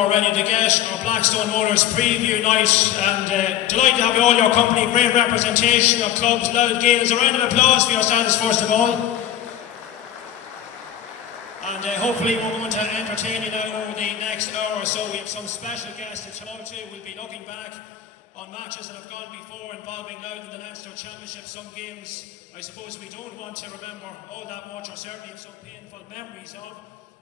are ready to get our Blackstone Motors preview night, and delighted to have you all your company. Great representation of clubs, Louth Gaels. A round of applause for yourselves first of all. And hopefully we're going to entertain you now over the next hour or so. We have some special guests to talk to. We'll be looking back on matches that have gone before involving Louth in the Leinster Championship. Some games I suppose we don't want to remember all that much, or certainly have some painful memories of.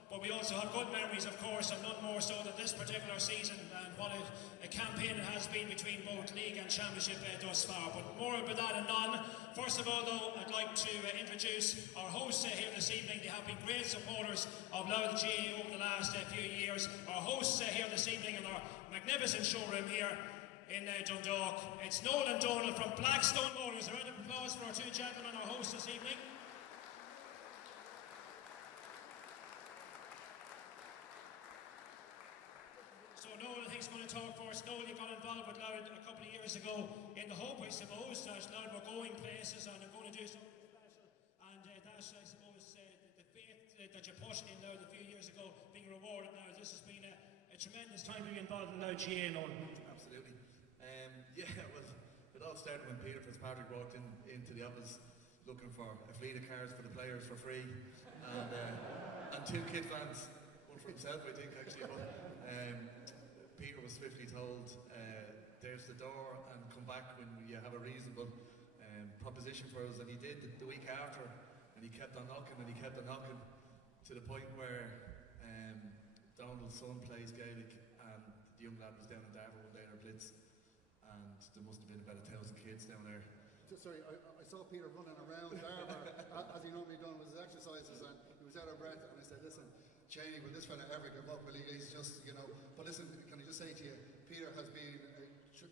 But we also have good memories, of course, and none more so than this particular season and what a campaign it has been between both League and Championship thus far. But more about that and none. First of all, though, I'd like to introduce our hosts here this evening. They have been great supporters of Louth GAA over the last few years. Our hosts here this evening in our magnificent showroom here in Dundalk. It's Noel and Donald from Blackstone Motors. A round of applause for our two gentlemen, our hosts this evening. So Noel, I think, is going to talk first. Noel, you got involved with Louth a couple of years ago in the hope, I suppose, that Louth were going places and are going to do something special. And that's, I suppose, the faith that you put in Louth a few years ago being rewarded now. This has been a tremendous time to be involved in Louth GAA, Noel. Absolutely. Yeah, well, it all started when Peter Fitzpatrick walked into the office looking for a fleet of cars for the players for free, and two kid vans, one for himself, I think, actually. But Peter was swiftly told, there's the door, and come back when you have a reasonable proposition for us, and he did the week after, and he kept on knocking, and he kept on knocking, to the point where Donald's son plays Gaelic, and the young lad was down in Darver one day in a blitz, and there must have been about 1,000 kids down there. Sorry, I saw Peter running around Darver as he normally done with his exercises, and he was out of breath, and I said, listen, Jamie, will this fella ever give up? Will he? He's just, you know. But listen, can I just say to you, Peter has been,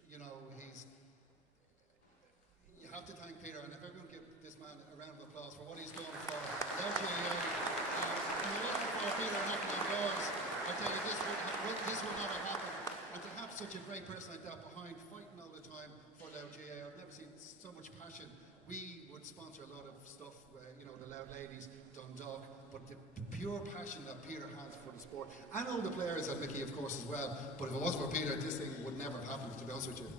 you know, you have to thank Peter, and if everyone give this man a round of applause for what he's done for Louth GAA. And it wasn't for Peter knocking on doors, I tell you, this would not have happened. And to have such a great person like that behind, fighting all the time for Louth GAA, I've never seen so much passion. We would sponsor a lot of stuff, you know, the Louth Ladies, Dundalk, but the pure passion that Peter has for the sport, and all the players, and Mickey, of course, as well. But if it wasn't for Peter, this thing would never have happened, to be honest with you.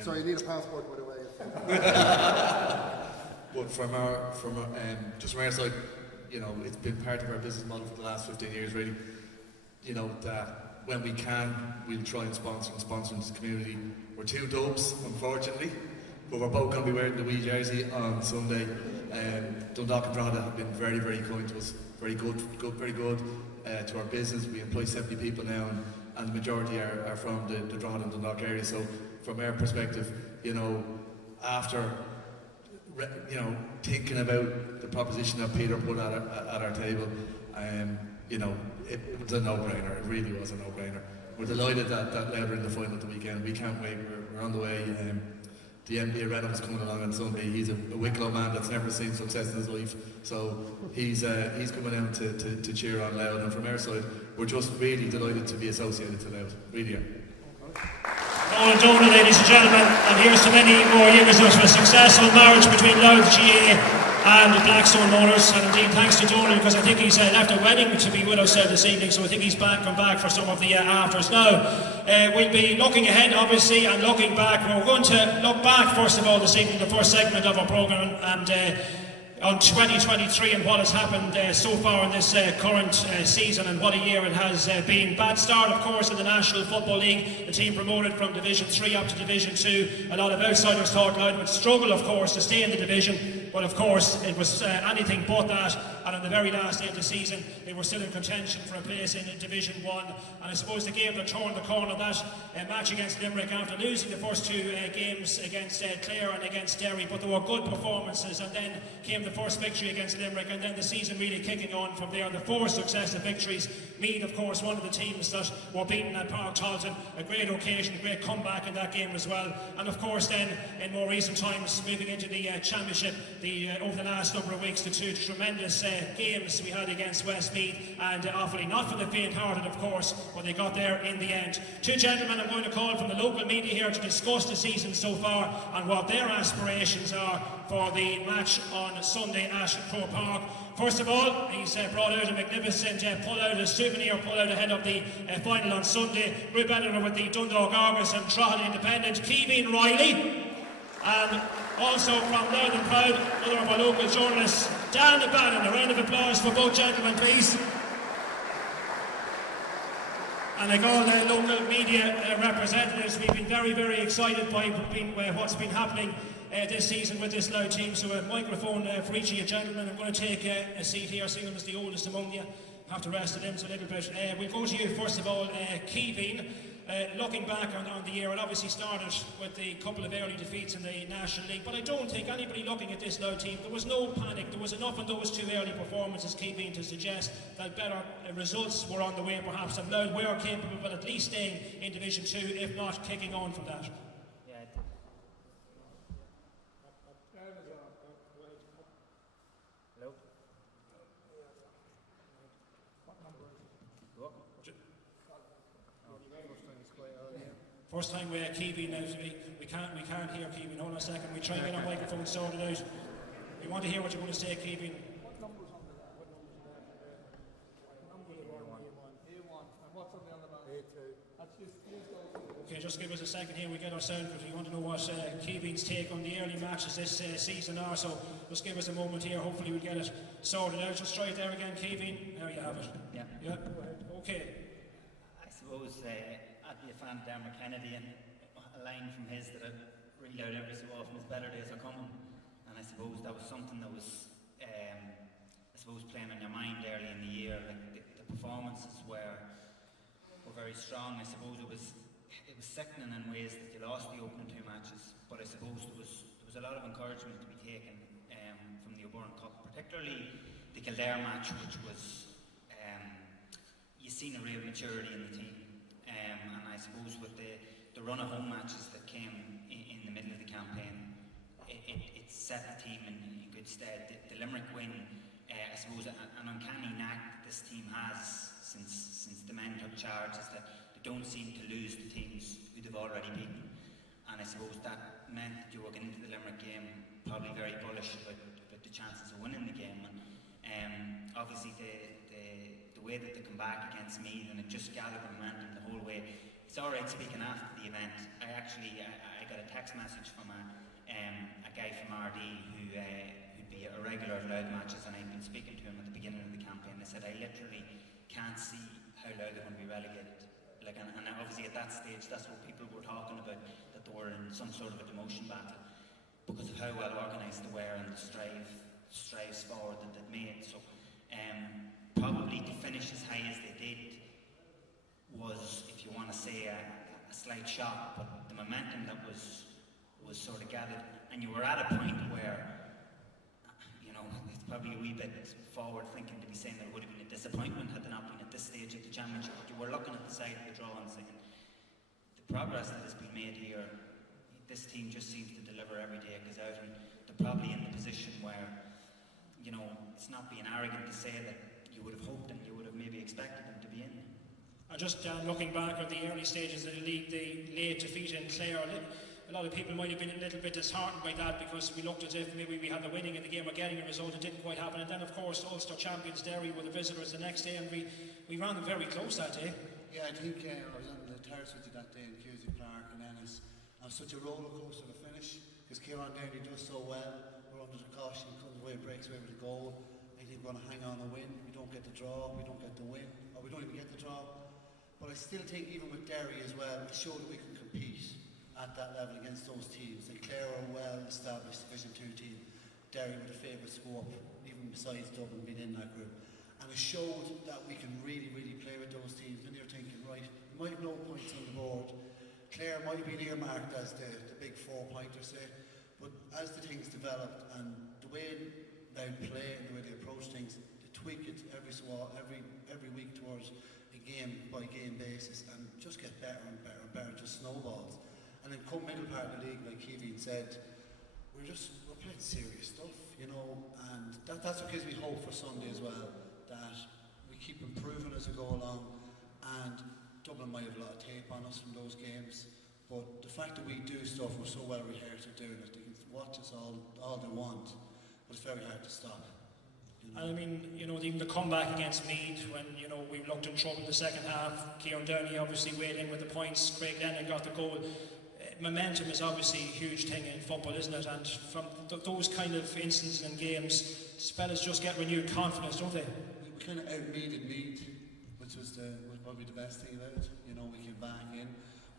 Sorry, you need a passport, by the way. But just from our side, you know, it's been part of our business model for the last 15 years, really. You know, that when we can, we'll try and sponsor this community. We're two dopes, unfortunately, but we're both going to be wearing the wee jersey on Sunday. Dundalk and Drogheda have been very, very kind to us, very good to our business. We employ 70 people now, and the majority are from the Drogheda and Dundalk area. So from our perspective, you know, after thinking about the proposition that Peter put at our table, you know, it was a no-brainer. It really was a no-brainer. We're delighted that Louth are in the final at the weekend. We can't wait. We're on the way. The MD of Reynolds coming along on Sunday. He's a Wicklow man that's never seen success in his life, so he's coming out to cheer on Louth. And from our side, we're just really delighted to be associated to Louth. Really are. Noel and Donald, ladies and gentlemen, and here's to many more years of a successful marriage between Louth GAA and Blackstone Motors. And indeed, thanks to Donald, because I think he's left a wedding to be with us this evening, so I think he's come back for some of the afters. Now, we'll be looking ahead, obviously, and looking back. We're going to look back, first of all, this evening, the first segment of our programme, and on 2023 and what has happened so far in this current season, and what a year it has been. Bad start, of course, in the National Football League. The team promoted from Division 3 up to Division 2. A lot of outsiders thought Louth would struggle, of course, to stay in the division, but of course it was anything but that. And on the very last day of the season, they were still in contention for a place in Division 1. And I suppose the game that turned the corner, that match against Limerick, after losing the first two games against Clare and against Derry, but there were good performances, and then came the first victory against Limerick, and then the season really kicking on from there. The 4 successive victories. Meath, of course, one of the teams that were beaten at Park Talton. A great occasion, a great comeback in that game as well. And of course then, in more recent times, moving into the Championship, over the last number of weeks, the two tremendous games we had against Westmeath, and awfully not for the faint-hearted, of course, but they got there in the end. Two gentlemen I'm going to call from the local media here to discuss the season so far and what their aspirations are for the match on Sunday at Croke Park. First of all, he's brought out a magnificent pull-out, a souvenir pull-out ahead of the final on Sunday. Group editor with the Dundalk Argus and Drogheda Independent, Keevin Riley. And also from Loud and Proud, another of our local journalists, Dan Bannon. A round of applause for both gentlemen, please. And like all the local media representatives, we've been very, very excited by what's been happening this season with this Louth team. So a microphone for each of you gentlemen. I'm going to take a seat here, seeing them as the oldest among you. Have to rest the limbs a little bit. We'll go to you first of all, Keevin. Looking back on the year, it obviously started with a couple of early defeats in the National League, but I don't think anybody looking at this Louth team, there was no panic. There was enough in those two early performances, Keevin, to suggest that better results were on the way perhaps, and Louth were capable of at least staying in Division 2, if not kicking on from that. First time we're Keevin now, we can't hear Keevin. Hold on a second, we try and get our microphone sorted out. We want to hear what you're going to say, Keevin. What number's on the back? A1. And what's on the other back? A2. That's just Okay, just give us a second here, we get our sound, because we want to know what Keevin's take on the early matches this season are, so just give us a moment here, hopefully we'll get it sorted out. Just try it there again, Keevin. There you have it. Yeah. Okay. I suppose I'd be a fan of Dermot Kennedy, and a line from his that I read out every so often is "better days are coming," and I suppose that was something that was playing on your mind early in the year. Like the performances were very strong. I suppose it was sickening in ways that you lost the opening two matches, but I suppose there was a lot of encouragement to be taken from the O'Byrne Cup, particularly the Kildare match, which was you seen a real maturity in the team. And I suppose with the run of home matches that came in the middle of the campaign, it set the team in good stead. The Limerick win, I suppose, an uncanny knack that this team has since the men took charge is that they don't seem to lose the teams who they've already beaten. And I suppose that meant that you were getting into the Limerick game probably very bullish about the chances of winning the game. And obviously the way that they come back against Meath, and it just gathered momentum the whole way. It's alright speaking after the event. I got a text message from a guy from RD who'd be a regular at Louth matches, and I'd been speaking to him at the beginning of the campaign. I said, I literally can't see how Louth are going to be relegated. And obviously at that stage, that's what people were talking about, that they were in some sort of a demotion battle because of how well organised they were and the strives forward that they'd made. So probably to finish as high as they did was, if you want to say, a slight shock, but the momentum that was sort of gathered, and you were at a point where, it's probably a wee bit forward thinking to be saying that it would have been a disappointment had they not been at this stage of the championship, but you were looking at the side of the draw and saying, the progress that has been made here, this team just seems to deliver every day it goes out, and they're probably in the position where, it's not being arrogant to say that you would have hoped and you would have maybe expected them to be in. And just looking back at the early stages of the league, the late defeat in Clare, a lot of people might have been a little bit disheartened by that, because we looked as if maybe we had the winning in the game or getting a result. It didn't quite happen. And then, of course, Ulster champions Derry were the visitors the next day, and we ran them very close that day. Yeah, I think I was on the terrace with you that day in Cusack Park, and then it's such a roller coaster to finish, because Kieran Downey does so well. We're under the caution, comes away, breaks away with a goal. I think we're going to hang on and win. We don't get the draw, we don't get the win, or we don't even get the draw. But I still think, even with Derry as well, it showed that we can compete at that level against those teams. And Clare are a well-established Division 2 team. Derry were the favourites to go up, even besides Dublin being in that group. And it showed that we can really, really play with those teams. And you're thinking, right, we might have no points on the board. Clare might have been earmarked as the big 4-pointer, say. But as the things developed, and the way they play and the way they approach things, they tweak it every week towards a game-by-game basis, and just get better and better and better, just snowballs. And then come middle part of the league, like Keevin said, we're playing serious stuff. you know, and that's what gives me hope for Sunday as well, that we keep improving as we go along, and Dublin might have a lot of tape on us from those games, but the fact that we do stuff, we're so well rehearsed at doing it, they can watch us all they want, but it's very hard to stop. You know? And I mean, you know, even the comeback against Meath when, you know, we looked in trouble in the second half, Kieran Downey obviously weighed in with the points, Craig Lennon got the goal. Momentum is obviously a huge thing in football, isn't it? And from those kind of instances and games, fellas just get renewed confidence, don't they? We kind of out-meated Meath, which was probably the best thing about it. You know, we came back in,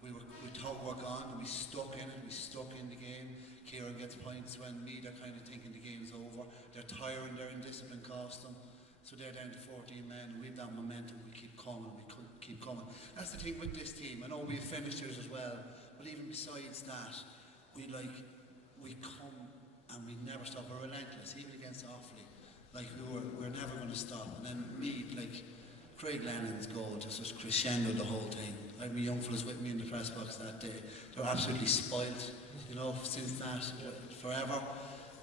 we thought we were gone, and we stuck in it, we stuck in the game. Kieran gets points when Meath are kind of thinking the game's over. They're tiring, their indiscipline cost them. So they're down to 14 men, and we have that momentum, we keep coming, keep coming. That's the thing with this team. I know we've finishers as well, but even besides that, we come and we never stop. We're relentless, even against Offaly. Like we're never going to stop. And then Meath, like Craig Lennon's goal just crescendo the whole thing. Like my young fellas with me in the press box that day, they're absolutely spoilt. You know, since that forever,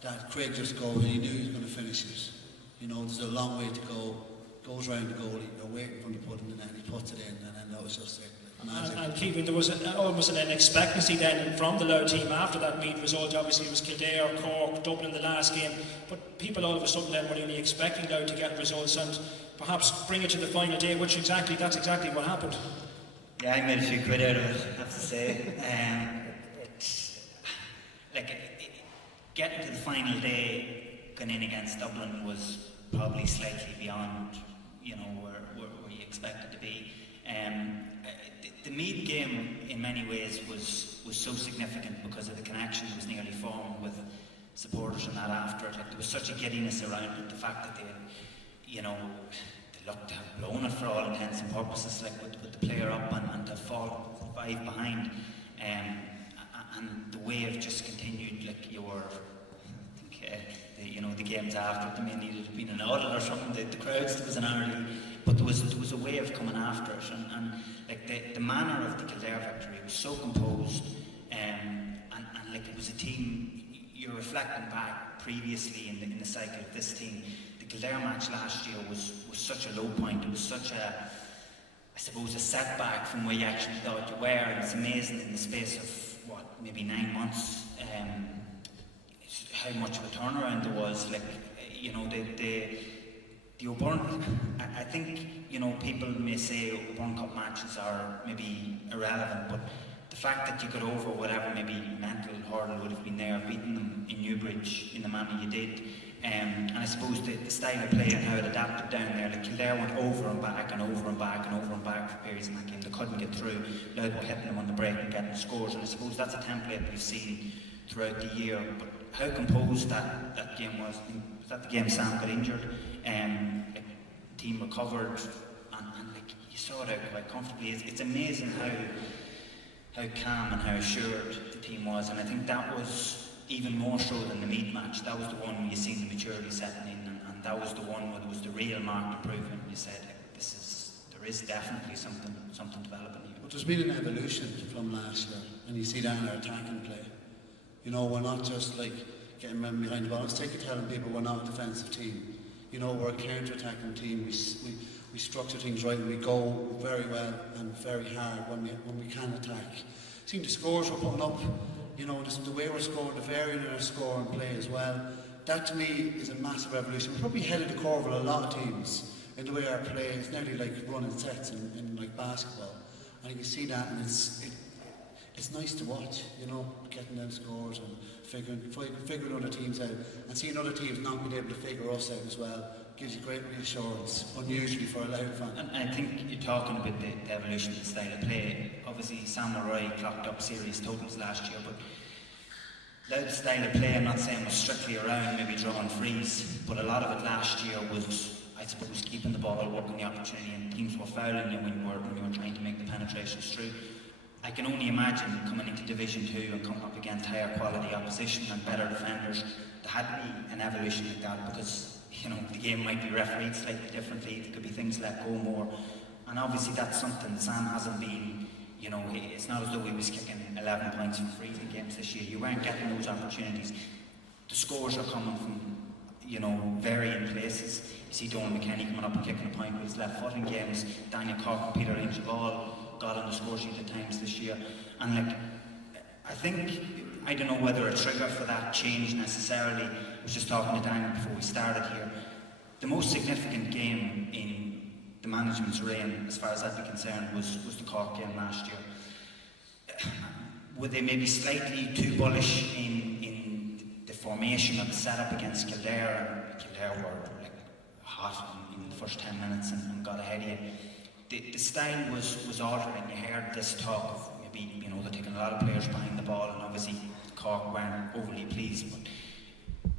that Craig just goes and he knew he was going to finish it. You know, there's a long way to go. Goes round the goalie, you're waiting for him to put it in, and he puts it in, and then that was just it. And keeping, there was almost an expectancy then from the Louth team after that Meath result. Obviously it was Kildare, Cork, Dublin the last game, but people all of a sudden then were really expecting Louth to get results and perhaps bring it to the final day, that's exactly what happened. Yeah, I made a few quid out of it, I have to say. Getting to the final day, going in against Dublin was probably slightly beyond, you know, where you expected to be. The Meath game, in many ways, was so significant because of the connection that was nearly formed with supporters and that after it. Like, there was such a giddiness around it, the fact that they looked to have blown it for all intents and purposes, like with the player up and to fall 5 behind. And the wave just continued, like the games after, they may needed to have been an audit or something, the crowds, there was an hourly, but there was a wave coming after it, and like the manner of the Kildare victory was so composed, and like it was a team, you're reflecting back previously in the cycle of this team, the Kildare match last year was such a low point, it was such a, I suppose, a setback from where you actually thought you were, and it's amazing in the space of, maybe 9 months, how much of a turnaround there was. Like, you know, the O'Byrne, I think, you know, people may say O'Byrne Cup matches are maybe irrelevant, but the fact that you got over whatever maybe mental hurdle would have been there, beating them in Newbridge in the manner you did, and I suppose the style of play and how it adapted down there, like Kildare went over and back and over and back and over and back for periods in that game. They couldn't get through. Louth were hitting them on the break and getting scores, and I suppose that's a template we've seen throughout the year. But how composed that game was that the game Sam got injured, like, the team recovered, and like you saw it out quite comfortably. It's amazing how calm and how assured the team was, and I think that was even more so than the Meath match. That was the one where you seen the maturity setting in, and that was the one where there was the real marked improvement. You said, there is definitely something developing here. But there's been an evolution from last year, and you see that in our attacking play. You know, we're not just like getting men behind the ball. It's taking telling people we're not a defensive team. You know, we're a counter-attacking team. We structure things right, and we go very well and very hard when we can attack. Seeing the scores we're putting up, you know, the way we're scoring, the variant in our score and play as well. That to me is a massive evolution. We're probably ahead of the curve with a lot of teams in the way our play is nearly like running sets in like basketball. And you can see that, and it's nice to watch, you know, getting them scores and figuring other teams out, and seeing other teams not being able to figure us out as well gives you great reassurance, unusually for a Louth fan. And I think you're talking about the evolution of the style of play. Obviously, Sam Roy clocked up serious totals last year, but Louth's style of play, I'm not saying was strictly around maybe drawing frees, but a lot of it last year was, I suppose, keeping the ball, working the opportunity, and teams were fouling you when you were trying to make the penetrations through. I can only imagine coming into Division 2 and coming up against higher quality opposition and better defenders, there had to be an evolution like that, because, you know, the game might be refereed slightly differently, there could be things let go more, and obviously that's something Sam hasn't been, you know, it's not as though he was kicking 11 points from freezing games this year. You weren't getting those opportunities. The scores are coming from vary in places. You see Donald McKennie coming up and kicking a point with his left foot in games. Daniel Cork and Peter Inch have all got on the score sheet at times this year. And I don't know whether a trigger for that change necessarily. I was just talking to Daniel before we started here. The most significant game in the management's reign, as far as I'd be concerned, was the Cork game last year. Were they maybe slightly too bullish in the formation of the setup against Kildare? And Kildare were hot in the first 10 minutes and got ahead of you. The style was altered, and you heard this talk of maybe they're taking a lot of players behind the ball, and obviously Cork weren't overly pleased. But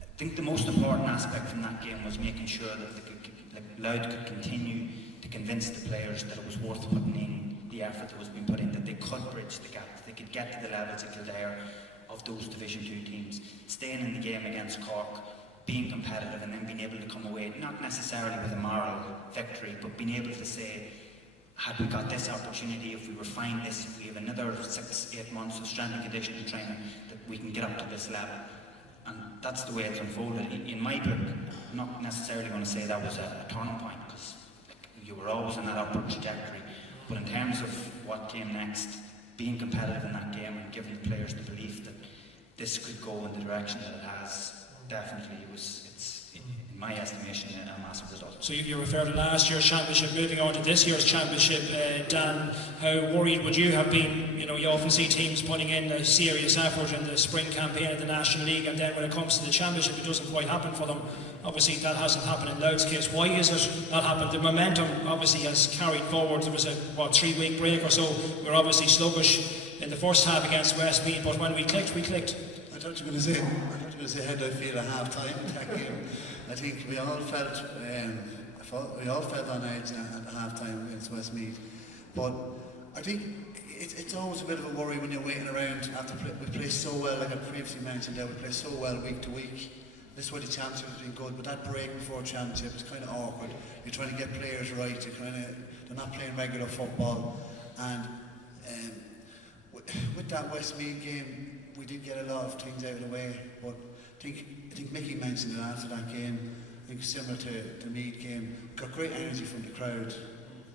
I think the most important aspect from that game was making sure that Louth could continue to convince the players that it was worth putting in the effort that was being put in, that they could bridge the gap, that they could get to the levels of Kildare of those Division 2 teams, staying in the game against Cork, being competitive, and then being able to come away, not necessarily with a moral victory, but being able to say, had we got this opportunity, if we refine this, if we have another 6-8 months of strength and conditioning training, that we can get up to this level. And that's the way it's unfolded. In my book, I'm not necessarily going to say that was a turning point, because you were always on that upward trajectory. But in terms of what came next, being competitive in that game and giving the players the belief that this could go in the direction that it has, definitely it's in my estimation, a massive result. So you refer to last year's championship, moving on to this year's championship, Dan, how worried would you have been? You often see teams putting in a serious effort in the spring campaign of the National League, and then when it comes to the championship it doesn't quite happen for them. Obviously that hasn't happened in Louth's case. Why is it not happened? The momentum obviously has carried forward. There was a 3-week break or so. We were obviously sluggish in the first half against Westmeath, but when we clicked. I thought you were going to say how do I feel at half time in that game. I think we all felt on edge at half time against Westmeath. But I think it's always a bit of a worry when you're waiting around after we play so well, like I previously mentioned there, we play so well week to week. This is why the championship has been good, but that break before championship is kind of awkward. You're trying to get players right, they're not playing regular football. And with that Westmeath game, we did get a lot of things out of the way, but I think Mickey mentioned it after that game. I think similar to the Meath game, got great energy from the crowd.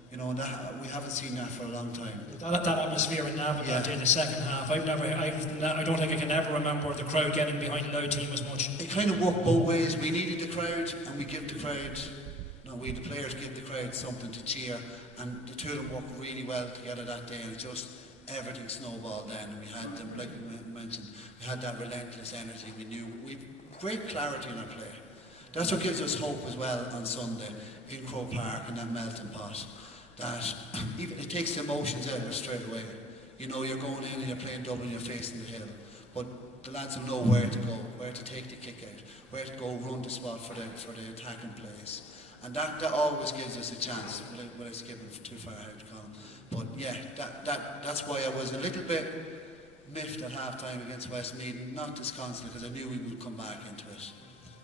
And that, we haven't seen that for a long time. That atmosphere in Navan that day, the second half, I don't think I can ever remember the crowd getting behind the Louth team as much. It kind of worked both ways. We needed the crowd, and the players give the crowd something to cheer, and the two of them worked really well together that day, and it just everything snowballed then, and we had them, like we mentioned, we had that relentless energy. We knew we great clarity in our play. That's what gives us hope as well on Sunday in Croke Park in that melting pot. That even it takes the emotions out of it straight away. You're going in and you're playing Dublin, you're facing the hill, but the lads will know where to go, where to take the kick out, where to go run the spot for the attacking plays, and that always gives us a chance when it's given too far out to come. But yeah, that's why I was a little bit miffed at half time against Westmeath, not disconsolate, because I knew we would come back into it.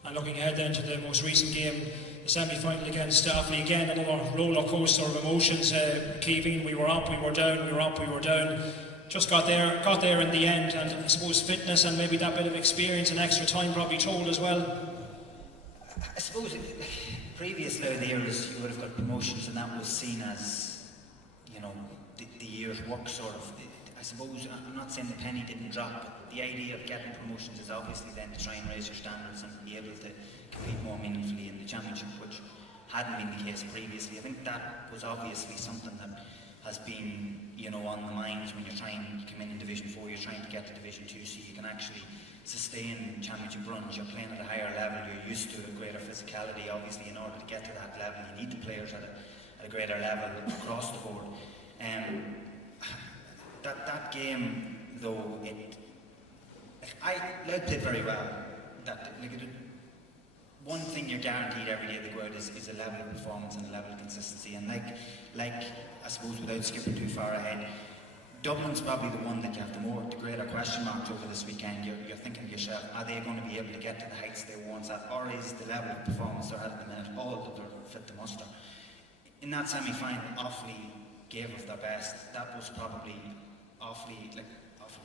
And looking ahead then to the most recent game, the semi-final against Offaly, again another roller coaster of emotions. Keeving, we were up, we were down, we were up, we were down. Just got there in the end, and I suppose fitness and maybe that bit of experience and extra time probably told as well. I suppose previously the years you would have got promotions, and that was seen as the year's work sort of. I suppose I'm not saying the penny didn't drop, but the idea of getting promotions is obviously then to try and raise your standards and be able to compete more meaningfully in the championship, which hadn't been the case previously. I think that was obviously something that has been, on the minds when you're trying to come in Division 4, you're trying to get to Division 2 so you can actually sustain championship runs. You're playing at a higher level, you're used to a greater physicality. Obviously, in order to get to that level, you need the players at a greater level across the board. That game, though, Louth did very well. One thing you're guaranteed every day they go out is a level of performance and a level of consistency. And like I suppose without skipping too far ahead, Dublin's probably the one that you have the greater question marks over this weekend. You're thinking to yourself, are they going to be able to get to the heights they once at, or is the level of performance they're at the minute all that they're fit to muster? In that semi-final, Offaly gave of their best. That was probably Offaly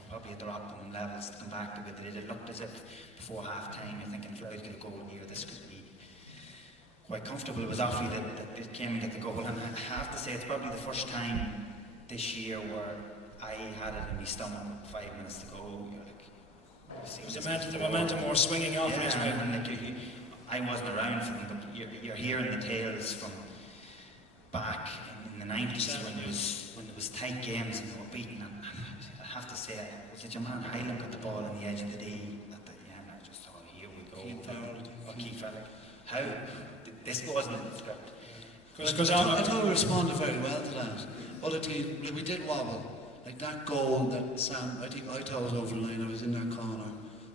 probably at their optimum levels to come back to it. It looked as if before half time you're thinking if Louth get a goal here, this could be quite comfortable. It was Offaly that came and got the goal, and I have to say it's probably the first time this year where I had it in my stomach with 5 minutes to go. You're like, the momentum was swinging off his way. And like, I wasn't around for them, but you're hearing the tales from back in the 90s when there was tight games and they were beaten. And I have to say, was it your man Highland got the ball on the edge of the D at the end? I just thought, here we go. Keith Farrell. How? This wasn't in the script. I thought we responded very well to that. Other teams, we did wobble. Like that goal that Sam, I thought was over the line. I was in that corner.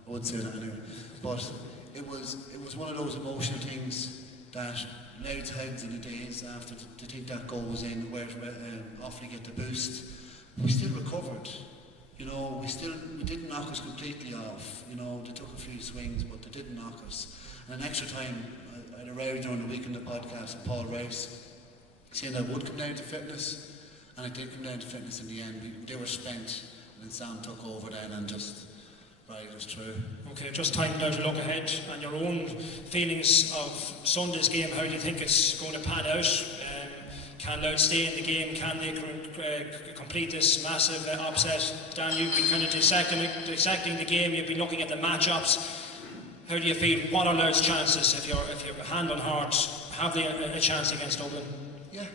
I wouldn't say that anyway. But it was one of those emotional things that Louth's heads in the days after to think that goal was in, where Offaly get the boost. We still recovered. You know, we didn't knock us completely off. You know, they took a few swings, but they didn't knock us. And an extra time, I had a row during the week in the podcast with Paul Rouse, saying that would come down to fitness, and it did come down to fitness in the end. They were spent, and then Sam took over then and just right us through. Okay, just time now to look ahead and your own feelings of Sunday's game. How do you think it's going to pan out? Can Louth stay in the game? Can they complete this massive upset? Dan, you've been kind of dissecting the game. You've been looking at the matchups. How do you feel? What are Louth's chances? If you're hand on heart, have they a chance against Dublin? Yeah,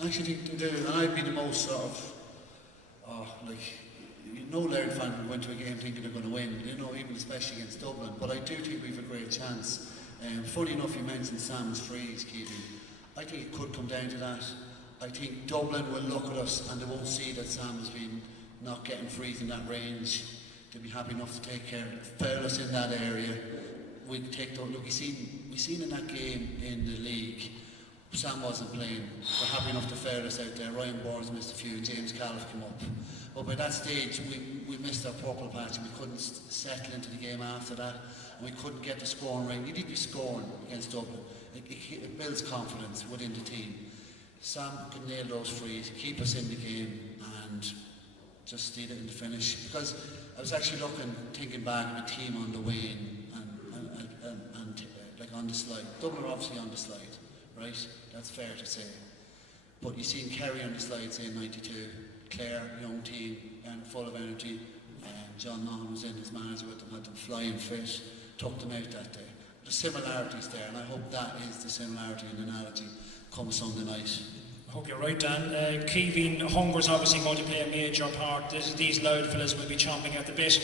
I actually think they do. And I'd be the most sort of, no Louth fan would go into a game thinking they're going to win, you know, even especially against Dublin. But I do think we've a great chance. Funny enough, you mentioned Sam's freeze, Keegan. I think it could come down to that. I think Dublin will look at us and they won't see that Sam has been not getting frees in that range. They'll be happy enough to take care, foul us in that area. We take the look. We seen in that game in the league, Sam wasn't playing. We're happy enough to foul us out there. Ryan Bournes missed a few. James Califf came up. But by that stage, we missed our purple patch and we couldn't settle into the game after that. And we couldn't get the scoring right. You need to be scoring against Dublin. It builds confidence within the team. Sam can nail those frees, keep us in the game, and just steal it in the finish. Because I was actually thinking back of a team on the way in and like on the slide. Dublin are obviously on the slide, right? That's fair to say. But you seen Kerry on the slide, say 92. Clare, young team, and full of energy. John Maughan was in, his manager with them, had them flying fit, took them out that day. The similarities there, and I hope that is the similarity and analogy come Sunday night. I hope you're right, Dan. Keeving hunger's obviously going to play a major part. These Louth fellas will be chomping at the bit.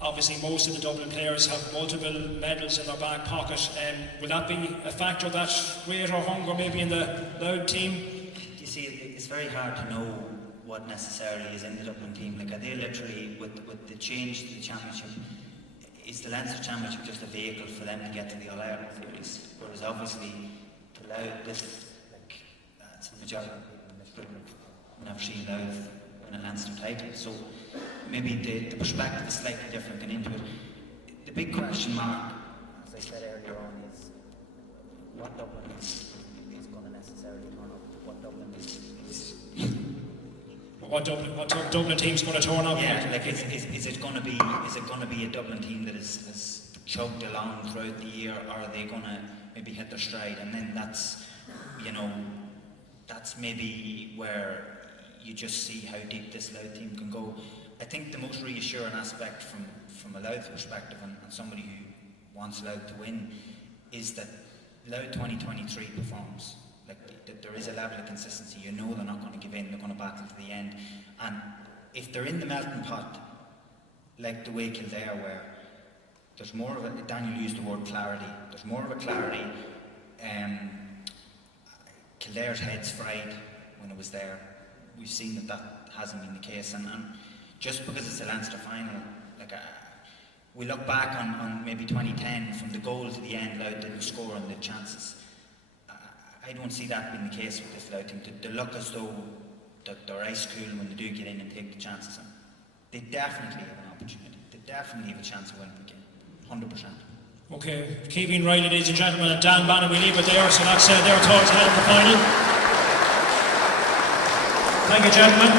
Obviously, most of the Dublin players have multiple medals in their back pocket. Will that be a factor, that greater hunger maybe in the Louth team? You see, it's very hard to know what necessarily is in the Dublin team. Like, are they literally, with the change to the championship, is the Leinster Championship just a vehicle for them to get to the All-Ireland series? Whereas obviously, to Louth, it's the majority of people in this Britain have never seen Louth win a Leinster title. So maybe the perspective is slightly different going into it. The big question mark, as I said earlier on, is what Dublin is going to necessarily turn up. What Dublin is What Dublin team's going to turn up? Yeah, like is it going to be a Dublin team that is chugged along throughout the year, or are they going to maybe hit their stride? And then that's maybe where you just see how deep this Louth team can go. I think the most reassuring aspect from a Louth perspective and somebody who wants Louth to win is that Louth 2023 performs. Like, there is a level of consistency. You know they're not going to give in, they're going to battle to the end. And if they're in the melting pot, like the way Kildare were, there's more of a, Daniel used the word clarity, there's more of a clarity. Kildare's head's fried when it was there. We've seen that hasn't been the case. And just because it's a Leinster final, like we look back on maybe 2010, from the goal to the end, Louth didn't score on the chances. I don't see that being the case with this Louth team. They look as though they're ice cool when they do get in and take the chances. And they definitely have an opportunity. They definitely have a chance of winning the game, 100%. Okay, Keeving Riley, ladies and gentlemen, and Dan Bannon, we leave it there. So that's their thoughts ahead of the final. Thank you, gentlemen.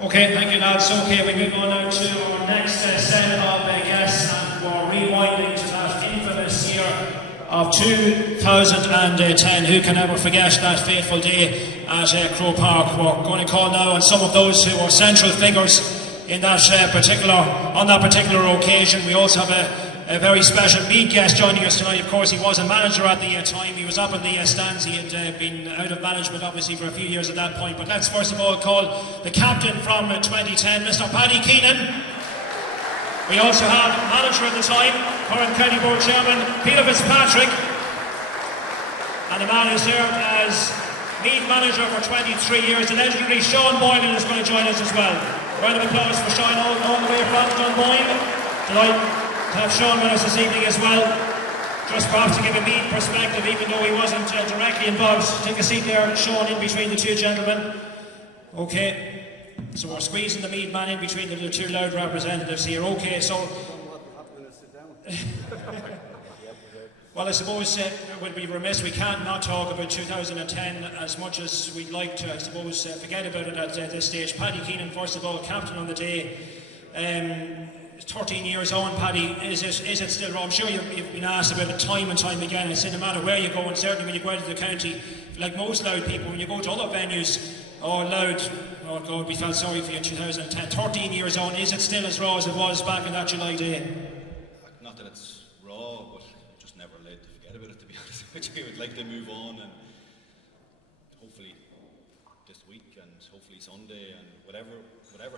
Okay, thank you, lads. Okay, we move on now to our next set of guests, and we're rewinding to that infamous year of 2010. Who can ever forget that fateful day at Croke Park? We're going to call now on some of those who were central figures in that on that particular occasion. We also have a very special meet guest joining us tonight. Of course, he was a manager at the time. He was up in the stands. He had been out of management, obviously, for a few years at that point. But let's first of all call the captain from 2010, Mr. Paddy Keenan. We also have manager at the time, current County Board Chairman, Peter Fitzpatrick. And the man who served as Meath manager for 23 years, the legendary Sean Boylan, is going to join us as well. Round of applause for Sean all the way from Dunboyne. Delighted to have Sean with us this evening as well. Just perhaps to give a Meath perspective, even though he wasn't directly involved. Take a seat there, Sean, in between the two gentlemen. Okay. So we're squeezing the Meath man in between the two loud representatives here. Okay, so... Well, I suppose we'd be remiss, we can't not talk about 2010 as much as we'd like to, I suppose, forget about it at this stage. Paddy Keenan, first of all, captain on the day. 13 years on, Paddy, is it still wrong? I'm sure you've been asked about it time and time again. I say no matter where you go, and certainly when you go out of the county, like most Loud people, when you go to other venues, Loud, oh God, we felt sorry for you in 2010. 13 years on, is it still as raw as it was back on that July day? Not that it's raw, but just never late to forget about it, to be honest with you. We'd like to move on, and hopefully this week and hopefully Sunday, and whatever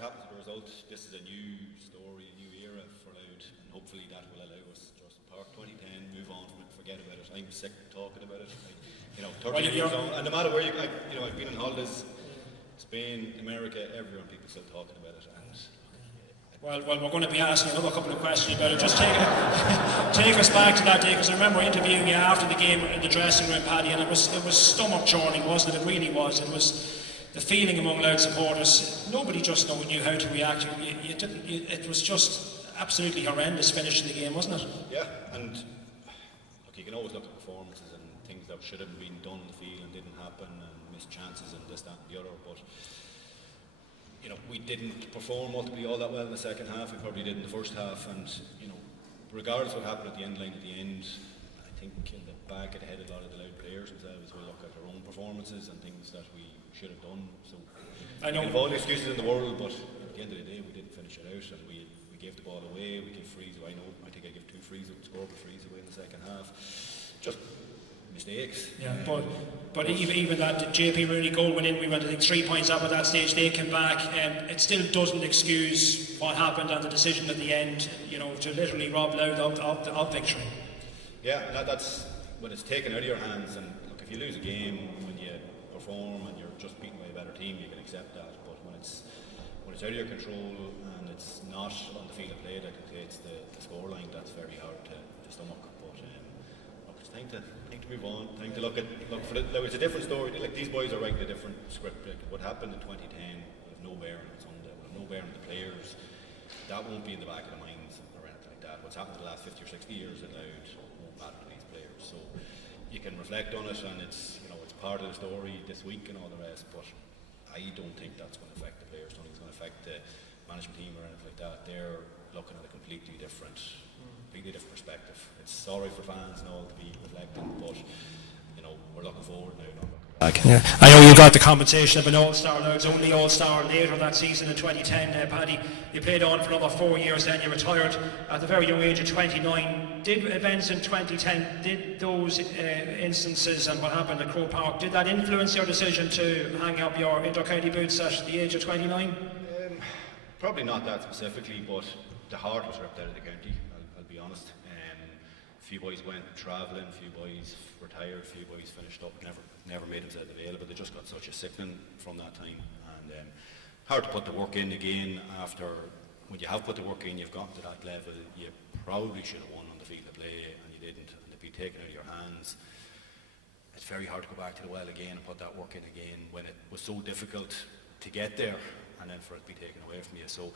happens to the result, this is a new story, a new era for Loud, and hopefully that will allow us just park 2010, move on from it, forget about it. I'm sick of talking about it. 13 years on, and no matter where I've been on holidays, Spain, America, everywhere, people still talking about it. And well, we're going to be asking another couple of questions about it. Just take us back to that day, because I remember interviewing you after the game in the dressing room, Paddy, and it was stomach churning, wasn't it? It really was. It was the feeling among Loud supporters. Nobody just knew how to react. It was just absolutely horrendous finishing the game, wasn't it? Yeah, and look, you can always look at performances and things that should have been done in the field and didn't happen, and missed chances and this, that, and the other. But we didn't perform ultimately all that well in the second half. We probably did in the first half, and regardless of what happened at the end line at the end, I think in the back of the head, a lot of the Loud players themselves will look at their own performances and things that we should have done. So I know we have all the excuses in the world, but at the end of the day, we didn't finish it out, and we gave the ball away. We gave frees away. I think I gave two frees, scored the frees away in the second half. Just mistakes. Yeah, but even that JP Rooney goal went in, we went, I think, 3 points up at that stage. They came back, and it still doesn't excuse what happened and the decision at the end, to literally rob Loud of victory. Yeah, that's when it's taken out of your hands. And look, if you lose a game when you perform and you're just beaten by a better team, you can accept that. But when it's out of your control and it's not on the field of play that dictates the scoreline, that's very hard to stomach. But look, it's time to move on. Time to look for it. It's a different story. Like, these boys are writing a different script. Like, what happened in 2010 will have no bearing on Sunday. Will have no bearing on the players. That won't be in the back of the minds or anything like that. What's happened in the last 50 or 60 years at Loud won't matter to these players. So you can reflect on it, and it's it's part of the story this week and all the rest. But I don't think that's going to affect the players. I don't think it's going to affect the management team or anything like that. They're looking at a completely different perspective. It's sorry for fans and all to be reflecting, but we're looking forward now, not looking back. Yeah. I know you got the compensation of an all-star. Loud's only all-star later that season in 2010, Paddy. You played on for another 4 years, then you retired at the very young age of 29. Did events in 2010, did those instances and what happened at Croke Park, did that influence your decision to hang up your inter-county boots at the age of 29? Probably not that specifically, but the heart was ripped out of the county, I'll be honest. A few boys went travelling, a few boys retired, a few boys finished up, never made themselves available. They just got such a sickening from that time, and hard to put the work in again after, when you have put the work in, you've gotten to that level. You probably should have won on the field of play, and you didn't, and it'd be taken out of your hands. It's very hard to go back to the well again and put that work in again when it was so difficult to get there, and then for it to be taken away from you. So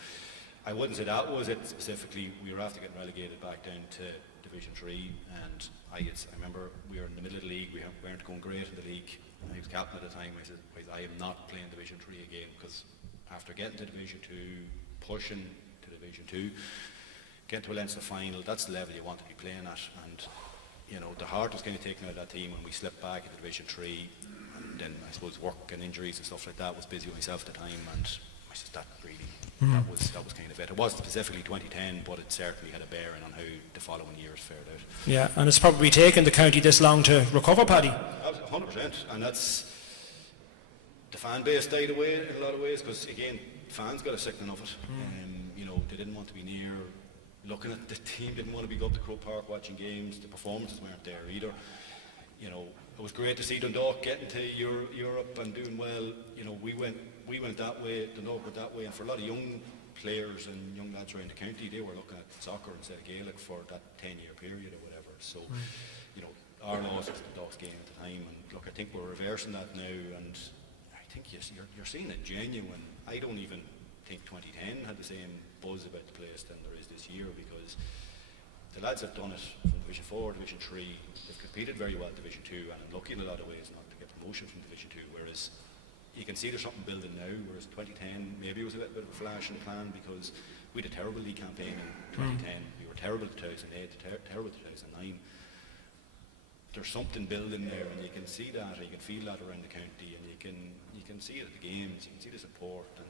I wouldn't say that was it specifically. We were after getting relegated back down to Division 3, and I remember we were in the middle of the league. We weren't going great in the league. I was captain at the time. I said, I am not playing Division 3 again, because after getting to Division 2, pushing to Division 2, getting to a Leinster final, that's the level you want to be playing at. And you know, the heart was kind of taken out of that team when we slipped back into Division 3, and then I suppose work and injuries and stuff like that. Was busy with myself at the time, and I said that really that was kind of it. It wasn't specifically 2010, but it certainly had a bearing on how the following years fared out. Yeah, and it's probably taken the county this long to recover, Paddy. 100%, and that's the fan base died away in a lot of ways, because again, fans got a sickening of it. You know, they didn't want to be near looking at the team, didn't want to be up to Croke Park watching games. The performances weren't there either. You know, it was great to see Dundalk getting to Europe and doing well. You know, we went that way, Dundalk went that way, and for a lot of young players and young lads around the county, they were looking at soccer instead of Gaelic for that 10-year period or whatever. So, you know, our loss was Dundalk's game at the time, and look, I think we're reversing that now, and I think you're seeing it genuine. I don't even think 2010 had the same buzz about the place than there is this year, because the lads have done it from Division 4, Division 3. They've competed very well at Division 2, and lucky in a lot of ways not to get promotion from Division 2, whereas you can see there's something building now, whereas 2010 maybe it was a little bit of a flash in the pan, because we had a terrible league campaign in 2010. We were terrible in 2008, terrible in 2009. There's something building there, and you can see that, or you can feel that around the county, and you can see it at the games, you can see the support, and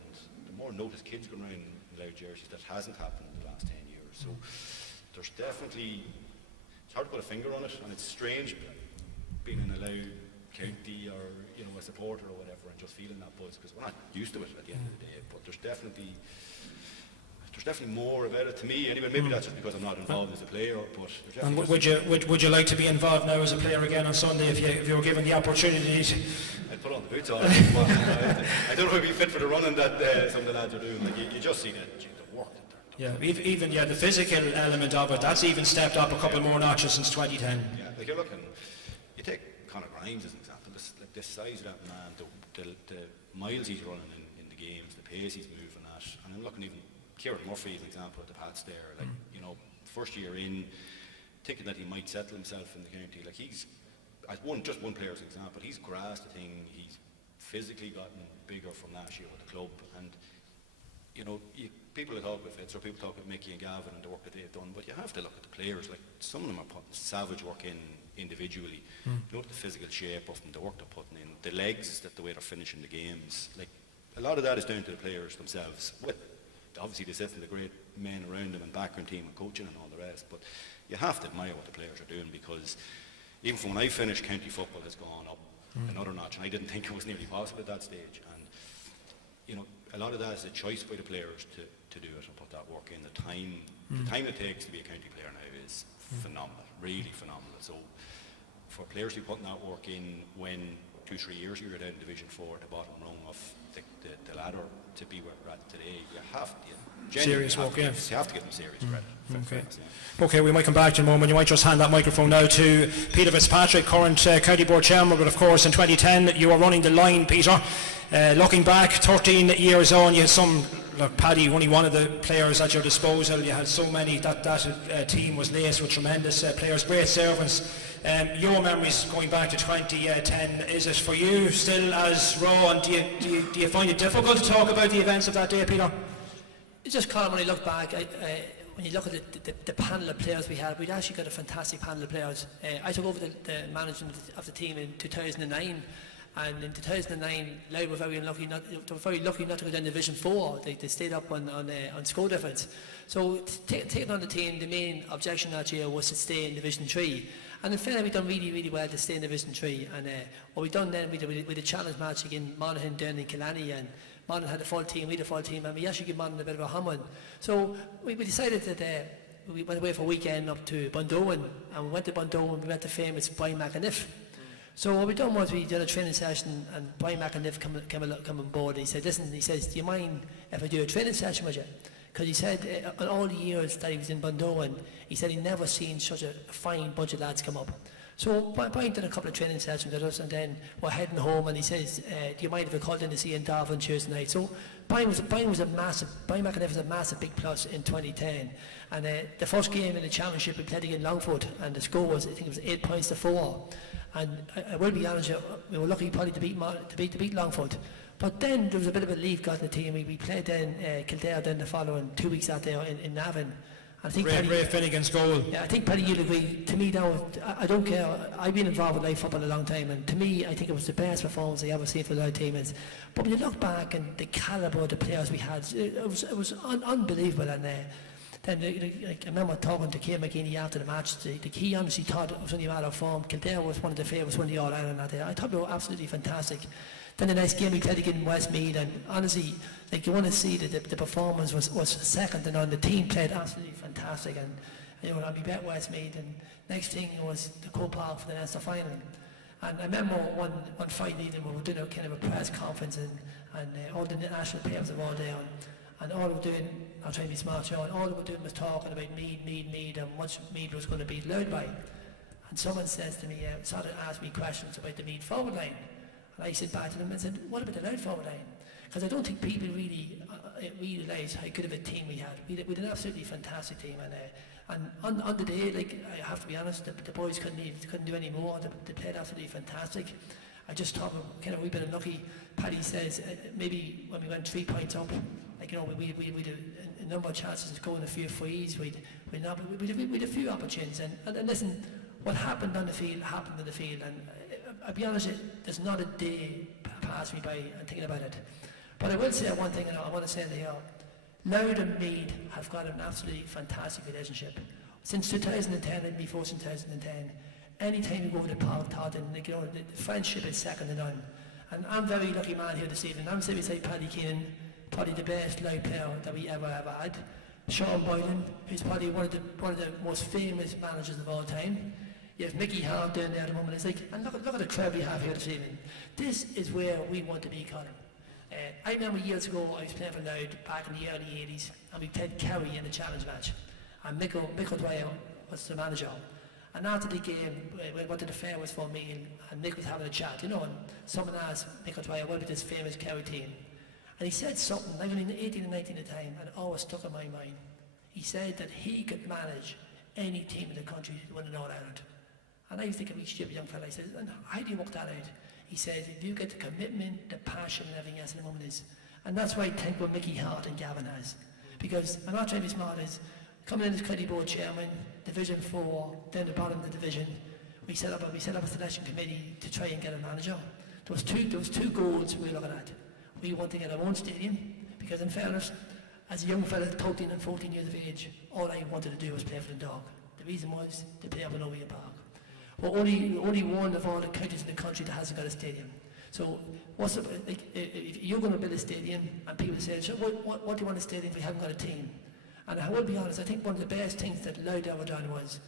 the more noticed kids going around in loud jerseys. That hasn't happened in the last 10 years. So there's definitely, it's hard to put a finger on it, and it's strange being in a loud county or, you know, a supporter or whatever, and just feeling that buzz, because we're not used to it at the end of the day. But there's definitely more about it to me anyway. Maybe that's just because I'm not involved as a player, but and would you like to be involved now as a player again on Sunday if you were given the opportunity? I'd put on the boots on it, but I don't know if I'd be fit for the running that some of the lads are doing. Like, you just see the work that they're doing. Yeah, even the physical element of it, that's even stepped up a couple more notches since 2010. Yeah, like you're looking, you take Conor Grimes as an example. This size of that man, the miles he's running in the games, the pace he's moving at, and I'm looking even Kieran Murphy as an example at the Pats there. Like, you know, first year in, thinking that he might settle himself in the county. Like, he's, as just one player as an example, he's grasped the thing. He's physically gotten bigger from last year with the club, and you know, people talk about Fitz, or people talk about Mickey and Gavin and the work that they've done, but you have to look at the players. Like, some of them are putting savage work in individually. You know, the physical shape of them, the work they're putting in, the legs, that the way they're finishing the games. Like, a lot of that is down to the players themselves, with obviously the system, the great men around them and background team and coaching and all the rest. But you have to admire what the players are doing, because even from when I finished, county football has gone up another notch, and I didn't think it was nearly possible at that stage. And you know, a lot of that is a choice by the players to do it and put that work in. The time it takes to be a county player now is phenomenal, really phenomenal. So for players to be putting that work in when 2-3 years ago you're down in Division 4 at the bottom rung of the ladder, to be where we're at today, you have to serious work, yeah. You have to give them serious credit. Okay, we might come back to you in a moment. You might just hand that microphone now to Peter Fitzpatrick, current County Board Chairman, but of course in 2010 you were running the line, Peter. Looking back, 13 years on, you had some, look, Paddy, only one of the players at your disposal. You had so many, that team was laced with tremendous players, great servants. Your memories going back to 2010, is it for you still as raw, and do you find it difficult to talk about the events of that day, Peter? It's just, Colin, when I look back, when you look at the panel of players we had, we'd actually got a fantastic panel of players. I took over the management of the team in 2009, and in 2009 Louth were very lucky not to go down to Division 4. They stayed up on score difference. So taking on the team, the main objection that year was to stay in Division 3. And in fairness, we've done really, really well to stay in Division 3. And what we've done then, we did a challenge match against Monaghan down in Killarney, and Monaghan had a full team, we had a full team, and we actually gave Monaghan a bit of a humming. So we decided that we went away for a weekend up to Bundowan, and we went to Bundowan, we went to famous Brian McAniff. So what we done was we did a training session, and Brian McAniff came on board. He said, listen, he says, do you mind if I do a training session with you? Because he said, in all the years that he was in Bundowan, he said he'd never seen such a fine bunch of lads come up. So Brian did a couple of training sessions with us, and then we're heading home, and he says, do you mind if I called in to see Indav on Tuesday night? So Brian McAniff was a massive big plus in 2010. And the first game in the championship we played against Longford, and the score was, I think it was 8 points to 4. And I will be honest, we were lucky probably to beat Longford. But then there was a bit of a leaf got in the team. We played then Kildare then the following 2 weeks out there in Navan. I think Ray Finnegan's goal. Yeah, I think Paddy, you'll agree. To me, now, I don't care. I've been involved with live football a long time, and to me, I think it was the best performance I ever seen for the Live team. But when you look back and the calibre of the players we had, it was unbelievable. And then I remember talking to Keir McGeeney after the match. He honestly thought it was only a matter of form. Kildare was one of the favourites, won the All Ireland that day. I thought they were absolutely fantastic. Then the next game we played against Westmeath, and honestly, like, you want to see that the performance was second to none. The team played absolutely fantastic, and you know, we bet Westmeath, and next thing was the co-park for the Leinster final. And I remember one Friday evening we were doing a kind of a press conference, and all the national players were all there, and all they were doing, I'll try to be smart, Sean, all they were doing was talking about Meath, and much Meath was going to be loud by. And someone says to me, started to ask me questions about the Meath forward line. And I said back to them and said, what about the Loud forward line? Because I don't think people really realise how good of a team we had. We had an absolutely fantastic team, and on the day, like, I have to be honest, the boys couldn't do any more. They played absolutely fantastic. I just thought we've been unlucky. Paddy says maybe when we went 3 points up, like, you know, we had a number of chances of going a few frees. We had a few opportunities, and listen, what happened on the field happened on the field, and I'll be honest, there's not a day passed me by and thinking about it. But I will say one thing, and I want to say it here. Louth and Meath have got an absolutely fantastic relationship. Since 2010 and before 2010, any time you go over the park, Todd, and, like, you know, the friendship is second to none. And I'm a very lucky man here this evening. I'm sitting beside Paddy Keenan, probably the best Louth player that we ever had. Sean Boylan, who's probably one of the most famous managers of all time. You have Mickey Hart down there at the moment. It's like, and look at the crowd we have here this evening. This is where we want to be, Colin. I remember years ago I was playing for Louth back in the early 80s, and we played Kerry in the challenge match. And Mick O'Dwyer was the manager. And after the game, we went to the fair was for a meal, and Mick was having a chat, you know, and someone asked Mick O'Dwyer, what about this famous Kerry team? And he said something, I was only 18 and 19 at the time, and it always stuck in my mind. He said that he could manage any team in the country to win an All Ireland. And I was thinking, we stupid young fella, I said, and how do you work that out? He says, if you get the commitment, the passion, and everything else in the moment is. And that's why I think what Mickey Hart and Gavin has. Because I'm not trying to be smart, is coming in as County Board Chairman, Division 4, down the bottom of the division, we set up a selection committee to try and get a manager. There was two goals we were looking at. We want to get our own stadium, because in fairness, as a young fella, 13 and 14 years of age, all I wanted to do was play for the dog. The reason was to play up in Ovia Park. We're only one of all the counties in the country that hasn't got a stadium. So if you're going to build a stadium and people say, so what do you want a stadium if we haven't got a team? And I will be honest, I think one of the best things that Louth ever done was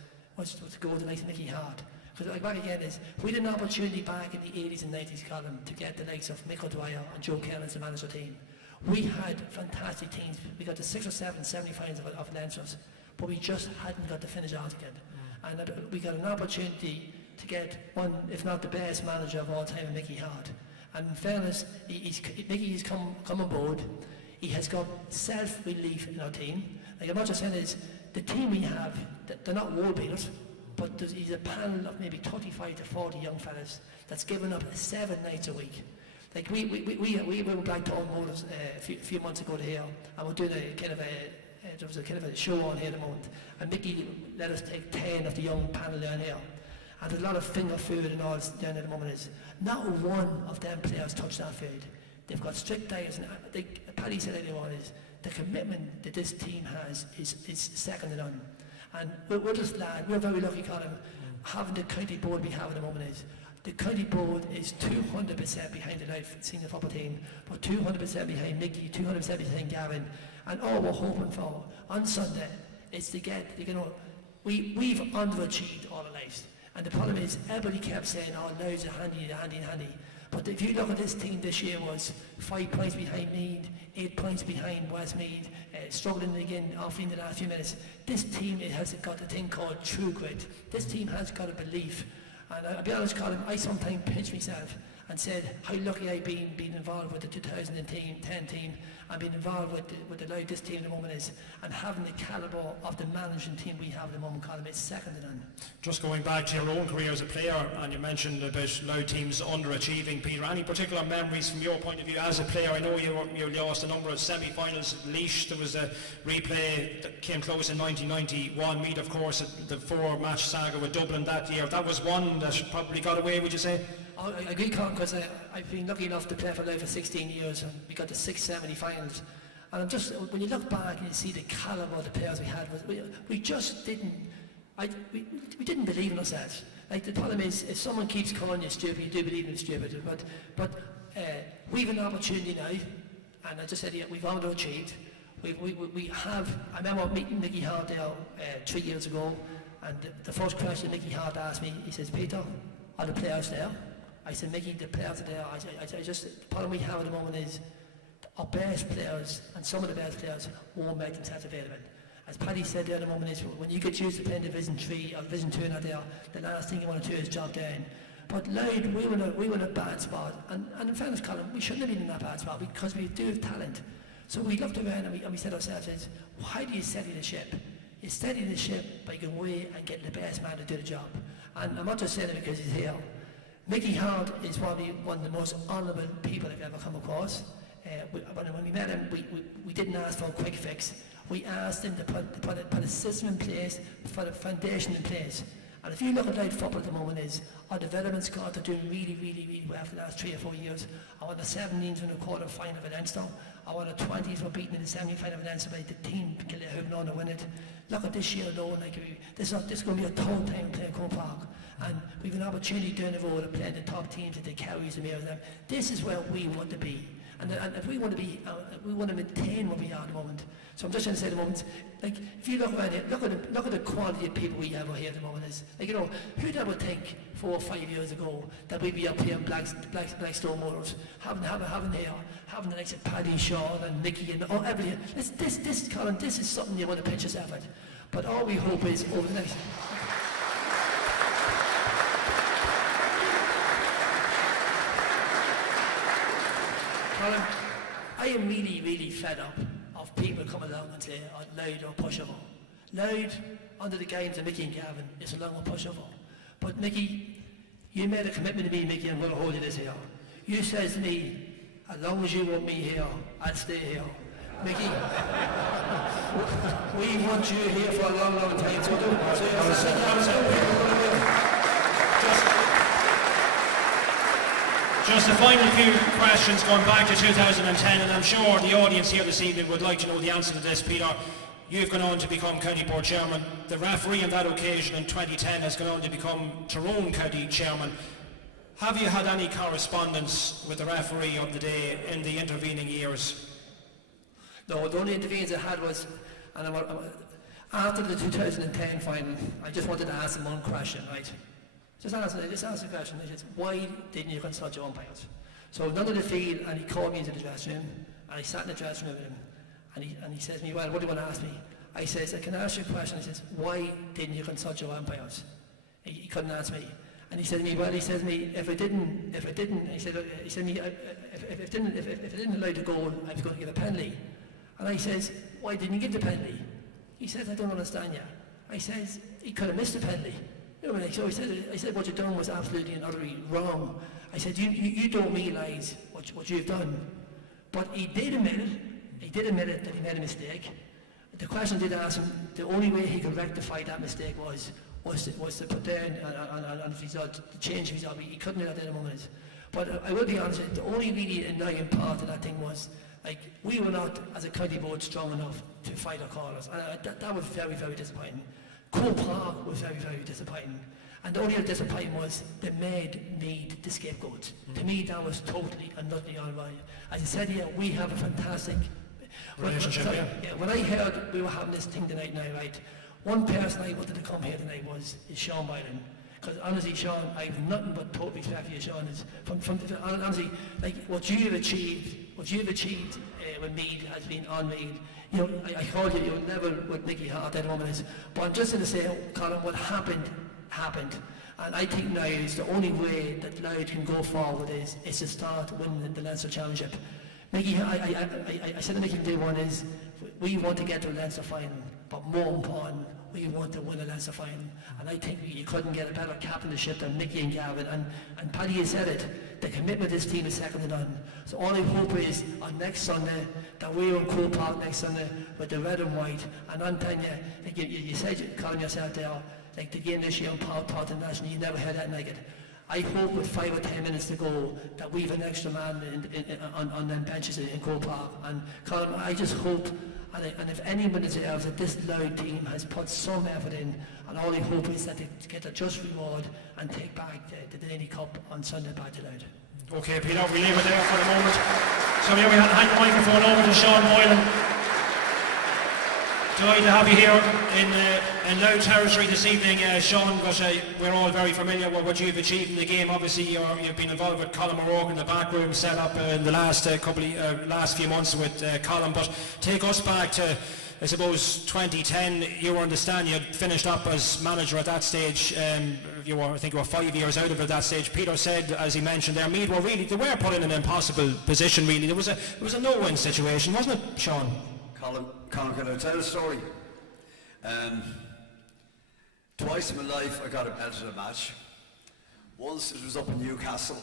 to go to the likes of Mickey Hart. Because like back again is, we had an opportunity back in the 80s and 90s, Colin, to get the likes of Mick O'Dwyer and Joe Kellan to manage the team. We had fantastic teams. We got the 6 or 7 semi-finals of Leinsters, but we just hadn't got the finish article. And we got an opportunity to get one, if not the best manager of all time, Mickey Hart. And in fairness, Mickey's come on board. He has got self-relief in our team. Like, I'm not just saying is the team we have, they're not world beaters, but he's a panel of maybe 35 to 40 young fellas that's given up 7 nights a week. Like we were Blackstone Motors a few months ago to here, and we're doing there was a kind of a show on here at the moment, and Mickey let us take 10 of the young panel down here, and there's a lot of finger food and all down there at the moment. Is not one of them players touch that food. They've got strict diets, and I think Paddy said earlier on is the commitment that this team has is second to none. And we're just glad, we're very lucky, Colin, having the county board we have at the moment is. The county board is 200% behind the Louth senior football team, but 200% behind Mickey, 200% behind Gavin, and all we're hoping for on Sunday is to get, we've underachieved all our lives. And the problem is, everybody kept saying, oh, Louth's handy. But if you look at this team this year was 5 points behind Meath, 8 points behind Westmeath, struggling again after in the last few minutes. This team has got a thing called true grit. This team has got a belief. And I'll be honest, Colin, I sometimes pinch myself and said how lucky I've been involved with the 2010 team and being involved with the Louth this team at the moment is, and having the calibre of the management team we have at the moment, Colin, it's second to none. Just going back to your own career as a player, and you mentioned about Louth teams underachieving, Peter, any particular memories from your point of view as a player? I know you lost a number of semi-finals. Laois, there was a replay that came close in 1991. Meath, of course, the 4-match saga with Dublin that year. That was one that probably got away, would you say? I agree, Colin, because I've been lucky enough to play for Louth for 16 years, and we got the 6 semi-finals. And I'm just, when you look back and you see the calibre of the players we had, we just didn't, we didn't believe in ourselves. Like, the problem is, if someone keeps calling you stupid, you do believe in stupid. But we've an opportunity now, and I just said, yeah, we've underachieved. We have, I remember meeting Mickey Hart there 3 years ago, and the first question Mickey Hart asked me, he says, Peter, are the players there? I said, Mickey, the players are there. I just, the problem we have at the moment is our best players, and some of the best players, won't make themselves available. As Paddy said there at the moment is, when you get used to playing Division 3 or Division 2 not there, the last thing you want to do is drop down. But Louth, we were in a bad spot, and in fairness, Colin, we shouldn't have been in that bad spot because we do have talent. So we looked around and we said to ourselves, why do you steady the ship? You steady the ship by going away and getting the best man to do the job. And I'm not just saying it because he's here. Mickey Hart is probably one of the most honourable people I've ever come across. When we met him, we didn't ask for a quick fix. We asked him to put a system in place, put a foundation in place. And if you look at Louth football at the moment is, our development squad are doing really, really, really well for the last 3 or 4 years. I want the 17s in the quarter final of Leinster. I want the 20s were beaten in the semi-final of Leinster by the team who've known to win it. Look at this year alone, like this is going to be a third time playing Croke Park. And we've an opportunity down the road of playing the top teams at the Cowies and Mares. This is where we want to be. And if we want to be, we want to maintain what we are at the moment. So I'm just trying to say at the moment, like, if you look around here, look at the quality of people we have out here at the moment. Is like, you know, who'd ever think 4 or 5 years ago that we'd be up here in Blackstone Motors, having the likes of Paddy, Sean and Nicky and everything. This, Colin, this is something you want to pitch yourself at. But all we hope is over the next. Colin, I am really, really fed up of people coming along and say, oh, Louth or pushover. Louth, under the guidance of Mickey and Gavin, is a long pushover. But Mickey, you made a commitment to me, Mickey, I'm going to hold you this here. You said to me, as long as you want me here, I'll stay here. Mickey, we want you here for a long, long time. Just a final few questions going back to 2010, and I'm sure the audience here this evening would like to know the answer to this, Peter. You've gone on to become County Board Chairman. The referee on that occasion in 2010 has gone on to become Tyrone County Chairman. Have you had any correspondence with the referee of the day in the intervening years? No, the only interventions I had was, and after the 2010 final, I just wanted to ask him one question, right? Just ask the question, why didn't you consult your umpires? So none of the field, and he called me into the dressing room, and I sat in the dressing room with him, and he says to me, well, what do you want to ask me? I says, I can ask you a question. He says, why didn't you consult your umpires? He couldn't answer me. And he said to me, well, he says to me, if it didn't, he said to me, if it didn't allow the goal, I was going to give a penalty. And I says, why didn't you give the penalty? He says, I don't understand you. I says, he could have missed the penalty. You know, so I said, what you done was absolutely and utterly wrong. I said, you don't realise what you've done. But he did admit it. He did admit it that he made a mistake. The question did ask him, the only way he could rectify that mistake was to put down on his result, to change his result. He couldn't do that at the moment. But I will be honest, the only really annoying part of that thing was, like, we were not, as a county board, strong enough to fight our callers. And that was very, very disappointing. Croke Park was very, very disappointing. And the only other disappointment was they made Meath the scapegoat. To me, that was totally and utterly unright. As I said here, we have a fantastic relationship. When I heard we were having this thing tonight now, right, one person I wanted to come here tonight is Sean Byron. Because honestly, Sean, I have nothing but total respect for you, Sean. Is honestly, like, what you've achieved with Meath has been on Meath. You know, I called you, you'll never with Mickey Hart at the moment is. But I'm just going to say, Colin, what happened happened. And I think now is the only way that Louth can go forward is to start winning the Leinster Championship. Mickey, I said to Mickey day one is we want to get to a Leinster final, but more important, we want to win a Leinster final. And I think you couldn't get a better captainship than Mickey and Gavin. And Paddy has said it, the commitment of this team is second to none. So all I hope is on next Sunday that we're in Croke Park next Sunday with the red and white. And I'm telling you, like you said, calling yourself there, like the game this year on Park International, you never heard that like it. I hope with 5 or 10 minutes to go that we've an extra man on them benches in Croke Park. And Colin, I just hope, and if anyone deserves that this Louth team has put some effort in, and all I hope is that they get a just reward and take back the Daily Cup on Sunday back to Louth. Okay, Peter, we leave it there for the moment. So here we have to hand the microphone over to Sean Moylan. Delighted to have you here in Louth territory this evening, Sean, but we're all very familiar with what you've achieved in the game. Obviously, you've been involved with Colin O'Rourke in the backroom set up in the last few months with Colin. But take us back to, I suppose, 2010. You understand you had finished up as manager at that stage. I think you were 5 years out of it at that stage. Peter said, as he mentioned there, Meath they were put in an impossible position. Really, it was a no-win situation, wasn't it, Sean? Colin, can I tell a story? Twice in my life I got a belt at a match. Once it was up in Newcastle.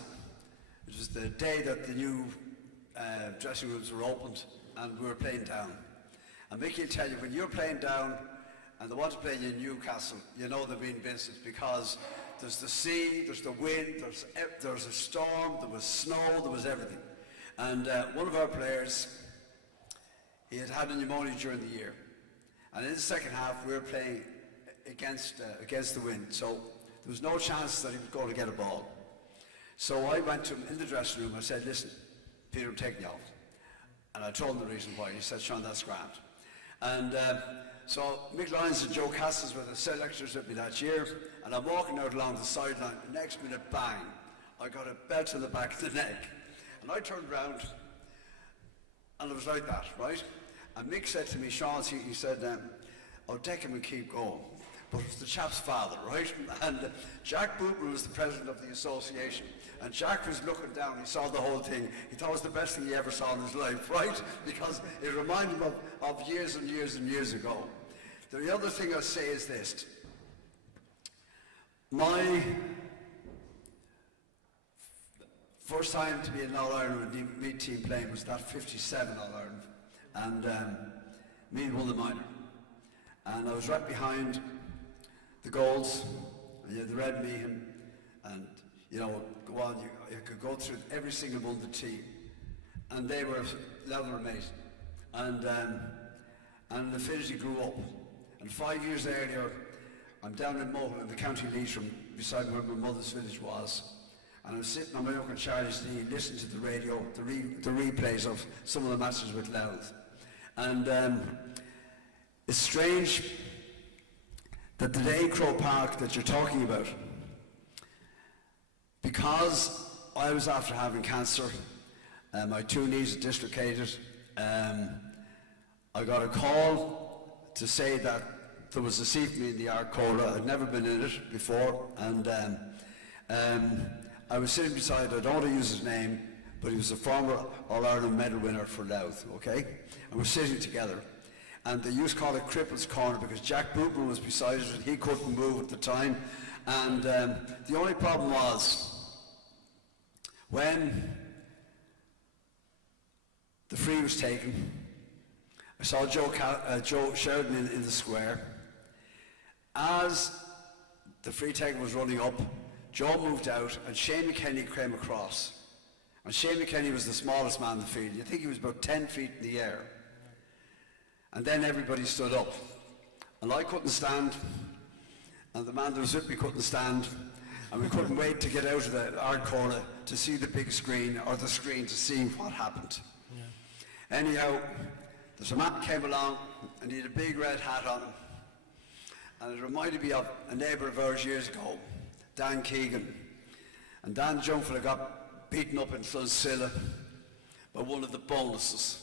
It was the day that the new dressing rooms were opened and we were playing down. And Mickey will tell you, when you're playing down and they want to play you in Newcastle, you know they're being business because there's the sea, there's the wind, there's a storm, there was snow, there was everything. And one of our players, he had a pneumonia during the year, and in the second half we were playing against the wind, so there was no chance that he was going to get a ball. So I went to him in the dressing room. I said, "Listen, Peter, I'm taking you off," and I told him the reason why. He said, "Sean, that's grand." And so Mick Lyons and Joe Castles were the selectors with me that year, and I'm walking out along the sideline. The next minute, bang! I got a belt in the back of the neck, and I turned round, and it was like that, right? And Mick said to me, Sean, he said, "I'll take him and keep going." But it was the chap's father, right? And Jack Booper was the president of the association. And Jack was looking down, he saw the whole thing. He thought it was the best thing he ever saw in his life, right? Because it reminded him of years and years and years ago. The other thing I'll say is this. My first time to be an All-Ireland with the Meath team playing was that 57 All-Ireland. And Meath won the minor. And I was right behind the goals, and you had the red Meehan, and go on, you could go through every single one of the team, and they were amazing. And the affinity grew up. And 5 years earlier, I'm down in Mohill in the County Leitrim, beside where my mother's village was. And I was sitting on my uncle Charlie's knee, listening to the radio, the replays of some of the matches with Louth. And it's strange that the day in Croke Park that you're talking about, because I was after having cancer, my 2 knees are dislocated, I got a call to say that there was a seat for me in the Arc Cola. I'd never been in it before, and I was sitting beside, I don't want to use his name, but he was a former All-Ireland medal winner for Louth, okay? And we're sitting together. And they used to call it Cripple's Corner because Jack Booper was beside us and he couldn't move at the time. And the only problem was, when the free was taken, I saw Joe Sheridan in the square. As the free taker was running up, Joe moved out and Shane McKenny came across. And Shane McKenny was the smallest man in the field. You think he was about 10 feet in the air. And then everybody stood up. And I couldn't stand, and the man that was with me couldn't stand, and we couldn't wait to get out of the art corner to see the big screen, or the screen, to see what happened. Yeah. Anyhow, there's a man came along, and he had a big red hat on him. And it reminded me of a neighbour of ours years ago, Dan Keegan. And Dan Jungfella got beaten up in Clonsilla by one of the bonuses.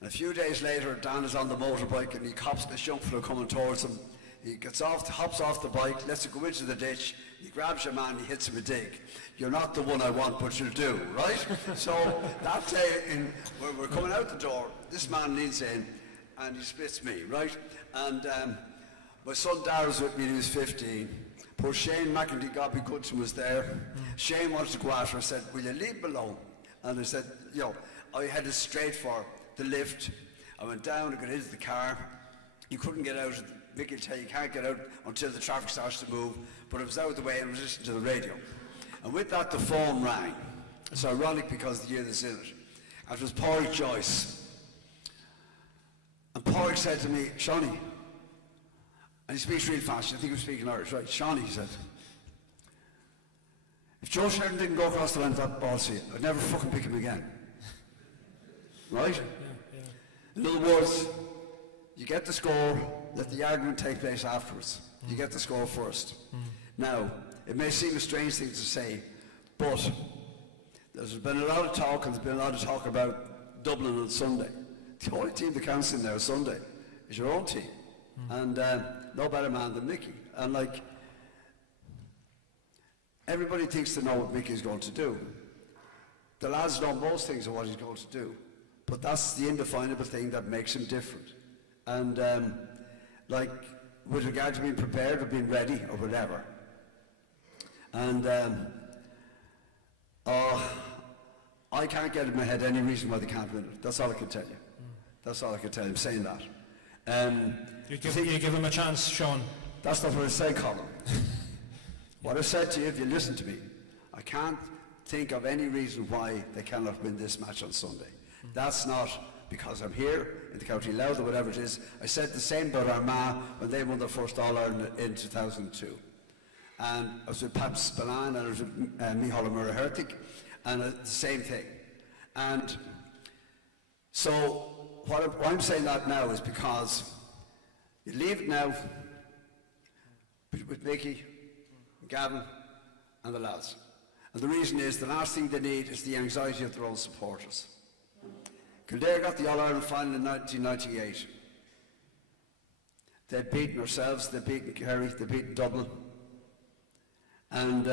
And a few days later, Dan is on the motorbike and he cops this young fellow coming towards him. he hops off the bike, lets it go into the ditch, he grabs your man, he hits him a dig. You're not the one I want, but you'll do, right? So that day, when we're coming out the door, this man leans in and he splits me, right? And my son Darryl's with me, he was 15. Poor Shane McEntee, God be good to him, was there. Shane wanted to go after her. I said, will you leave him alone? And I said, you know, I headed straight for the lift. I went down, I got into the car. You couldn't get out. Mickey will tell you, you can't get out until the traffic starts to move. But I was out of the way and was listening to the radio. And with that, the phone rang. It's ironic because of the year that's in it. And it was Pádraig Joyce. And Pádraig said to me, Shawnee, and he speaks real fast, I think he was speaking Irish, right? Shawnee, he said, if Joe Sheridan didn't go across the line with that ball to you, I'd never fucking pick him again. Right? Yeah. In other words, you get the score, let the argument take place afterwards. You get the score first. Now, it may seem a strange thing to say, but there's been a lot of talk, and there's been a lot of talk about Dublin on Sunday. The only team that counts in there on Sunday is your own team. And no better man than Mickey. And like, everybody thinks they know what Mickey's going to do. The lads know most things of what he's going to do. But that's the indefinable thing that makes him different. And like, with regard to being prepared or being ready or whatever. And I can't get in my head any reason why they can't win it. That's all I can tell you. That's all I can tell you. I'm saying that. You give him a chance, Sean. That's not what I said, Colin. What I said to you, if you listen to me, I can't think of any reason why they cannot win this match on Sunday. That's not because I'm here in the County Louth or whatever it is. I said the same about Armagh when they won their first All-Ireland in 2002. And I was with Pat Spillane and I was with Micheál Murray-Hertig, and the same thing. And so why I'm saying that now is because you leave it now with Mickey, Gavin and the lads. And the reason is the last thing they need is the anxiety of their own supporters. Kildare got the All-Ireland final in 1998. They'd beaten ourselves, they'd beaten Kerry, they'd beaten Dublin. And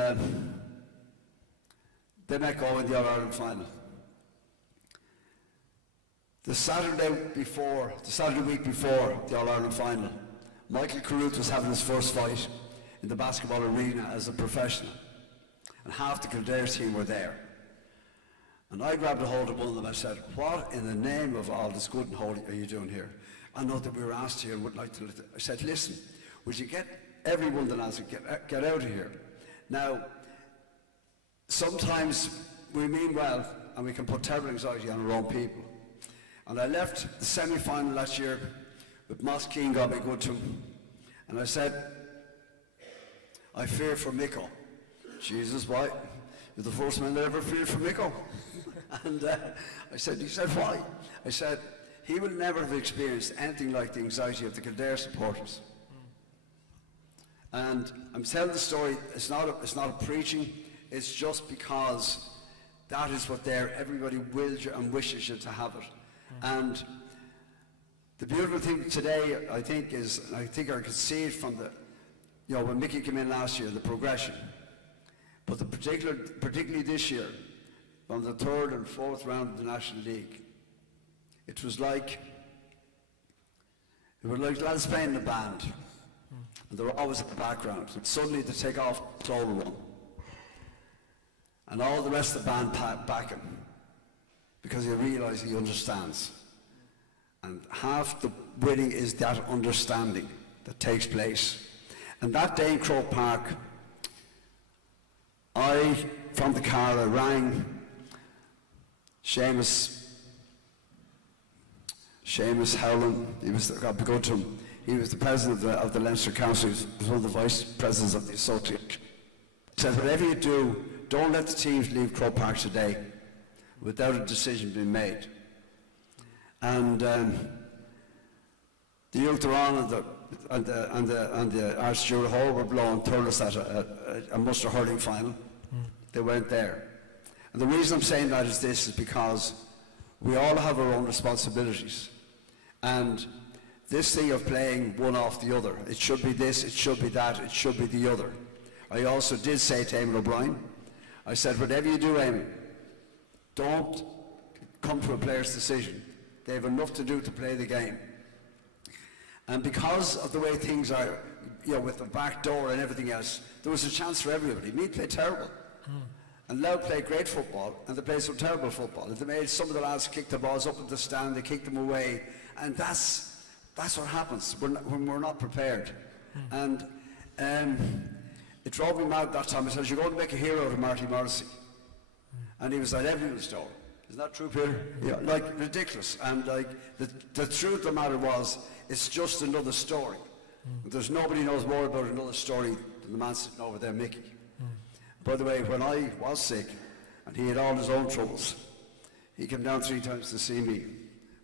they met go in the All-Ireland final. The Saturday week before the All-Ireland final, Michael Carruth was having his first fight in the basketball arena as a professional. And half the Kildare team were there. And I grabbed a hold of one of them and I said, what in the name of all this good and holy are you doing here? I know that we were asked here and would like to... I said, listen, would you get everyone that answered, get out of here? Now, sometimes we mean well and we can put terrible anxiety on our own people. And I left the semi-final last year with Moss Keane, God be good to him. And I said, I fear for Mico. Jesus, why? You're the first man that ever feared for Mico. And he said, why? I said, he will never have experienced anything like the anxiety of the Kildare supporters. And I'm telling the story, it's not a preaching, it's just because that is what everybody wills you and wishes you to have it. And the beautiful thing today, I think, is, and I think I could see it from when Mickey came in last year, the progression. But particularly this year, from the third and fourth round of the National League, it was like lads playing in a band, and they were always at the background. And suddenly they take off solo one, and all the rest of the band back him, because he realises he understands. And half the winning is that understanding that takes place. And that day in Croke Park, from the car, I rang Seamus Howland. He was the president of the Leinster Council. He was one of the vice presidents of the association. He said, whatever you do, don't let the teams leave Croke Park today without a decision being made. And the Youth Tyrone and the Archduke Hall were blowing Thurles at a Munster hurling final. They weren't there. And the reason I'm saying that is because we all have our own responsibilities. And this thing of playing one off the other, it should be this, it should be that, it should be the other. I also did say to Eamon O'Brien, I said, whatever you do, Eamon, don't come to a player's decision. They have enough to do to play the game. And because of the way things are, you know, with the back door and everything else, there was a chance for everybody. Meath played terrible. And Louth played great football, and they played some terrible football. They made some of the lads kick the balls up at the stand, they kicked them away, and that's what happens when we're not prepared. And it drove me mad that time. I said, you're going to make a hero out of Marty Morrissey. And he was like, everyone's store. Isn't that true, Peter? Yeah, like, ridiculous. And like, the truth of the matter was, it's just another story. There's nobody knows more about another story than the man sitting over there, Mickey. By the way, when I was sick, and he had all his own troubles, he came down 3 times to see me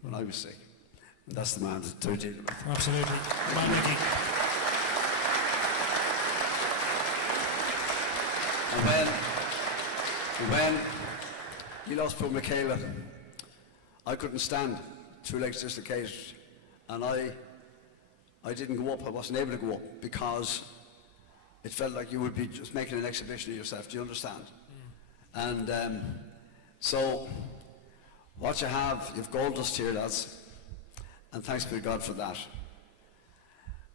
when I was sick. And that's the man to deal with. Absolutely. Man, Mickey. And when he lost poor Michaela, I couldn't stand, 2 legs dislocated, and I didn't go up. I wasn't able to go up because it felt like you would be just making an exhibition of yourself. Do you understand? And so what you have gold dust here, lads, and thanks be to God for that.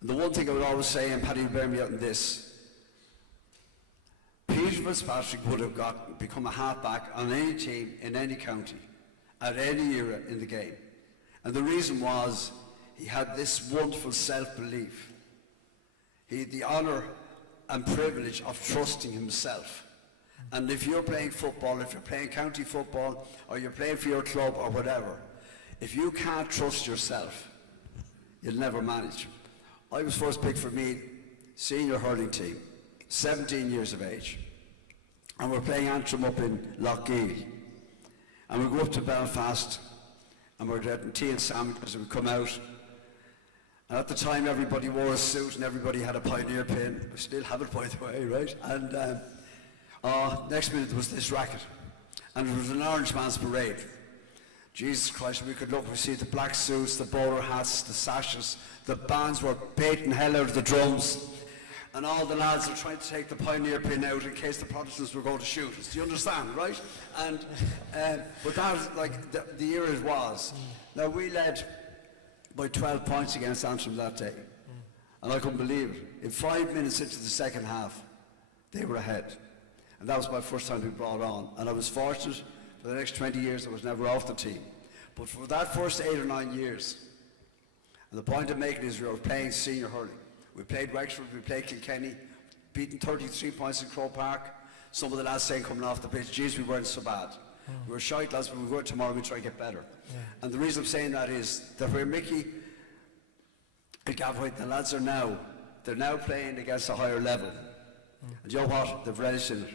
And the one thing I would always say, and Paddy will bear me out in this, Peter Fitzpatrick would have become a halfback on any team in any county at any era in the game. And the reason was he had this wonderful self-belief. He had the honour and privilege of trusting himself. And if you're playing football, if you're playing county football, or you're playing for your club or whatever, if you can't trust yourself, you'll never manage. I was first picked for Meath senior hurling team, 17 years of age, and we're playing Antrim up in Lochgeel, and we go up to Belfast, and we're getting tea and sandwiches, and we come out, and at the time everybody wore a suit and everybody had a pioneer pin. We still have it, by the way, right? And next minute there was this racket, and it was an Orange Man's Parade. Jesus Christ, we could look, we see the black suits, the bowler hats, the sashes, the bands were baiting hell out of the drums, and all the lads are trying to take the pioneer pin out in case the Protestants were going to shoot us. Do you understand, right? And but that was like the era it was. Now we led by 12 points against Antrim that day, and I couldn't believe it. In 5 minutes into the second half, they were ahead, and that was my first time to be brought on. And I was fortunate. For the next 20 years, I was never off the team. But for that first 8 or 9 years, and the point I'm making is we were playing senior hurling. We played Wexford, we played Kilkenny, beaten 33 points in Croke Park. Some of the lads saying coming off the pitch, geez, we weren't so bad. We were shite lads, but we go tomorrow, we try to get better. And the reason I'm saying that is that where Mickey and Gav the lads are now, they're now playing against a higher level. And you know what? They've relished in it.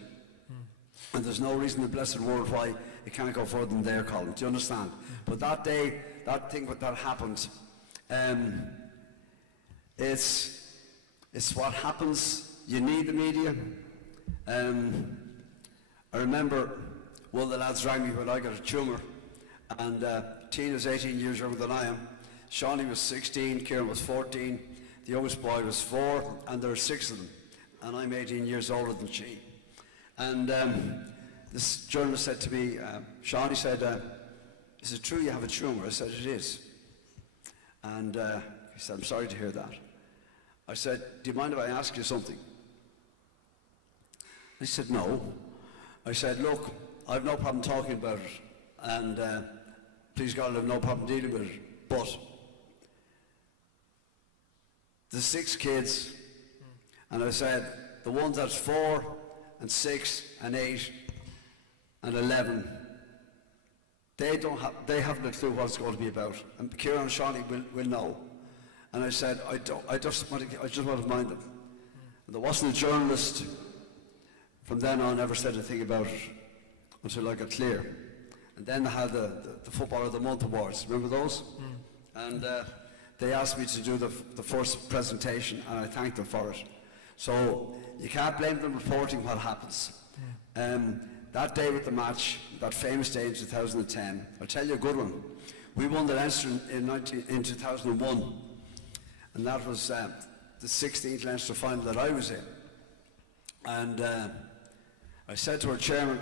And there's no reason in the blessed world why it can't go further than their column. Do you understand? But that day, that thing that happened, it's what happens. You need the media. I remember one of the lads rang me when I got a tumour, and Tina's 18 years younger than I am. Shawnee was 16, Kieran was 14, the youngest boy was 4, and there are 6 of them, and I'm 18 years older than she. And this journalist said to me, Shawnee said, is it true you have a tumour? I said, it is. And he said, I'm sorry to hear that. I said, do you mind if I ask you something? He said, no. I said, look, I've no problem talking about it, and please God, I have no problem dealing with it, but the 6 kids, and I said, the ones that's 4 and 6 and 8 and 11, they haven't a clue what it's going to be about, and Kieran and Shawnee will know. And I said, I just want to remind them. And there wasn't a journalist from then on ever said a thing about it until I got clear. And then they had the Footballer of the Month awards. Remember those? And they asked me to do the first presentation, and I thanked them for it. So you can't blame them reporting what happens. That day with the match, that famous day in 2010, I'll tell you a good one. We won the Leinster in 2001, and that was the 16th Leinster final that I was in. And I said to our chairman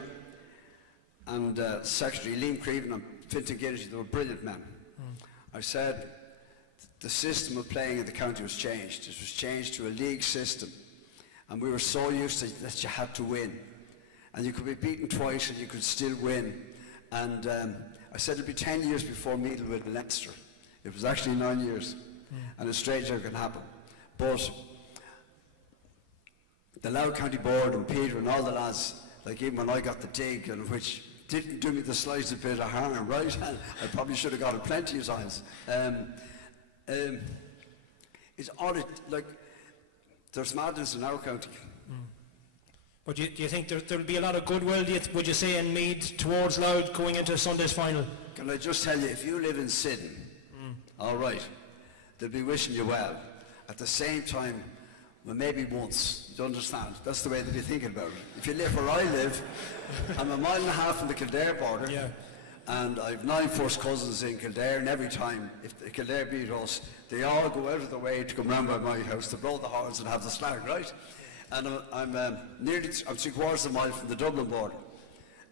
and Secretary Liam Creven and Fintan Kennedy, they were brilliant men. I said the system of playing in the county was changed. It was changed to a league system, and we were so used to that you had to win, and you could be beaten twice and you could still win. And I said it'd be 10 years before Meath will win Leinster. It was actually 9 years, and it's strange how it can happen. But the Louth County Board and Peter and all the lads, like even when I got the dig, and which didn't do me the slightest bit of harm, right? And I probably should have got it plenty of times. It's odd, like, there's madness in our county. But do you think there'll be a lot of goodwill, would you say, in Meath towards Louth going into Sunday's final? Can I just tell you, if you live in Sydney, all right, they'll be wishing you well. At the same time, well, maybe once, you understand? That's the way they'll be thinking about it. If you live where I live, I'm a mile and a half from the Kildare border, and I've 9 first cousins in Kildare, and every time, if the Kildare beat us, they all go out of the way to come round by my house to blow the horns and have the slag, right? And I'm 3/4 of a mile from the Dublin border.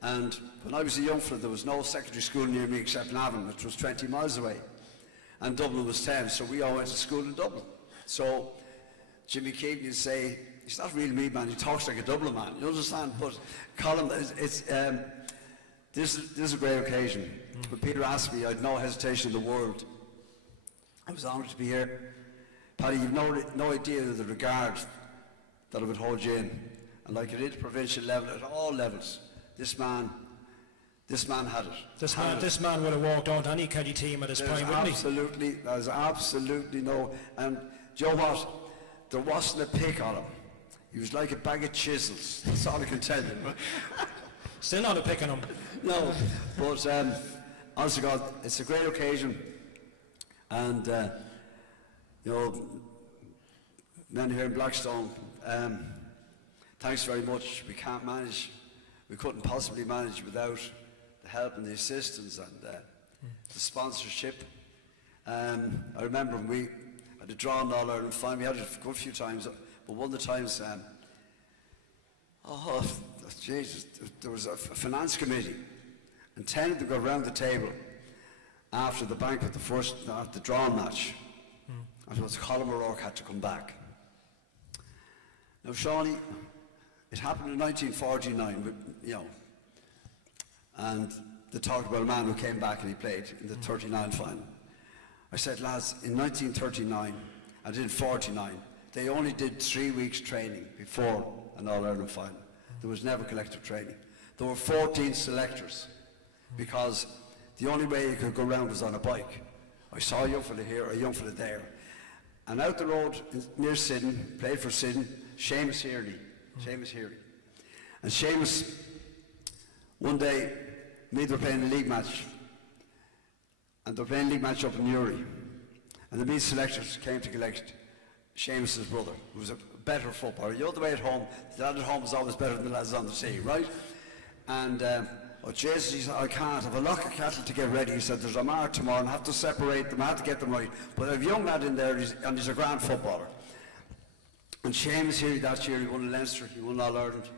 And when I was a young fella, there was no secondary school near me except Navan, which was 20 miles away. And Dublin was 10, so we all went to school in Dublin. So Jimmy Keegan, you'd say, he's not really me, man, he talks like a Dublin man, you understand? But Colin, this is a great occasion. When Peter asked me, I had no hesitation in the world. I was honoured to be here. Paddy, you've no idea of the regard that I would hold you in. And like at interprovincial level, at all levels, this man had it. This man would have walked on to any county team at his prime, wouldn't he? There's absolutely no, and do you know what? There wasn't a pick on him. He was like a bag of chisels. That's all I can tell you. Still not a pick on him. No, but honest to God, it's a great occasion, and you know, men here in Blackstone, thanks very much. We couldn't possibly manage without the help and the assistance and the sponsorship. I remember when we had a draw in All Ireland final, we had it a good few times, but one of the times, Jesus, there was a finance committee, and 10 of them got around the table after the banquet, the draw match, and it was Colin O'Rourke had to come back. Now, Shawnee, it happened in 1949, but, you know, and they talked about a man who came back and he played in the 39 final. I said, lads, in 1939 and in 49, they only did 3 weeks training before an All-Ireland final. There was never collective training. There were 14 selectors because the only way you could go around was on a bike. I saw a young fella here, a young fella there. And out the road near Sidon, played for Sidon, Seamus Healy. And Seamus, one day, Meath were playing a league match. And they were playing a league match up in Newry. And the Meath selectors came to collect Seamus's brother, who was a better footballer. You know the way at home, the lad at home is always better than the lads on the sea, right? And, oh Jesus, he said, I can't, have a lock of cattle to get ready. He said, there's a mark tomorrow and I have to separate them, I have to get them right. But I have a young lad in there and he's a grand footballer. And Seamus here that year, he won Leinster, he won All Ireland,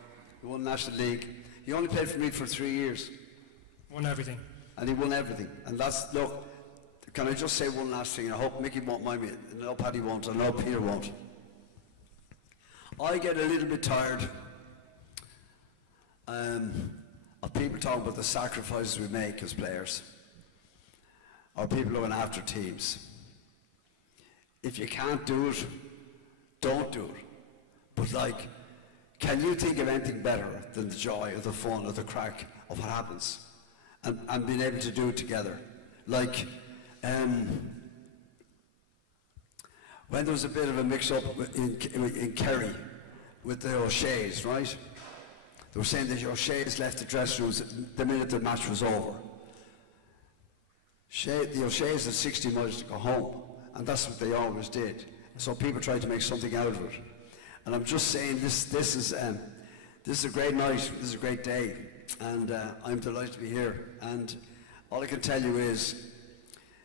he won National League. He only played for me for 3 years. Won everything. And he won everything. And that's, look, can I just say one last thing? I hope Mickey won't mind me, and I know Paddy won't, and I know Peter won't. I get a little bit tired of people talking about the sacrifices we make as players, or people going after teams. If you can't do it, don't do it. But like, can you think of anything better than the joy or the fun or the crack of what happens and being able to do it together? Like, when there was a bit of a mix-up in Kerry with the O'Shea's, right? They were saying that O'Shea's left the dressing rooms the minute the match was over. The O'Shea's had 60 miles to go home, and that's what they always did. So people tried to make something out of it. And I'm just saying, this is a great night, this is a great day, and I'm delighted to be here. And all I can tell you is,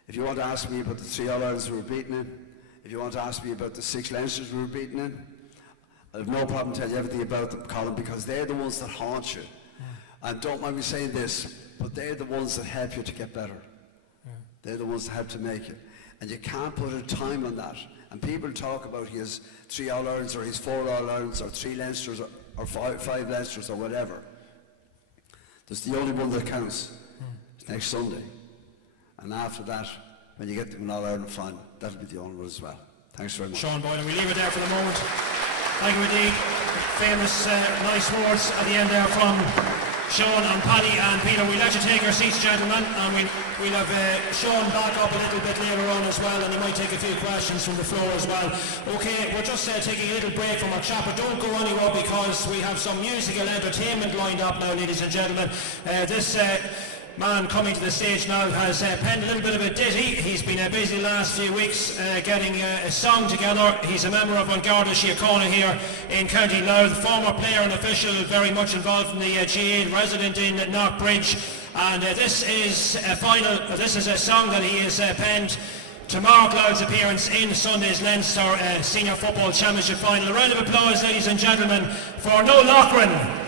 if you want to ask me about the 3 All-Irelands who were beaten in, If you want to ask me about the 6 Leinsters we were beaten in, I have no problem telling you everything about them, Colin, because they're the ones that haunt you. And don't mind me saying this, but they're the ones that help you to get better. They're the ones that help to make it. And you can't put a time on that. And people talk about he has 3 All-Irelands or he's 4 All-Irelands or 3 Leinsters or 5 Leinsters or whatever. There's the only one that counts. It's next Sunday. And after that, when you get to an All-Ireland final, that'll be the only one as well. Thanks very much. Sean Boylan, we leave it there for the moment. Thank you indeed. Famous, nice words at the end there from Sean and Paddy and Peter. We'll let you take your seats, gentlemen, and we'll have Sean back up a little bit later on as well, and he might take a few questions from the floor as well. Okay, we're just taking a little break from our chat, but don't go anywhere because we have some musical entertainment lined up now, ladies and gentlemen. This man coming to the stage now has penned a little bit of a ditty. He's been busy the last few weeks getting a song together. He's a member of An Garda Síochána here in County Louth, former player and official, very much involved in the GAA, resident in Knockbridge, and this is a song that he has penned to mark Louth's appearance in Sunday's Leinster Senior Football Championship final. A round of applause, ladies and gentlemen, for No Lochran.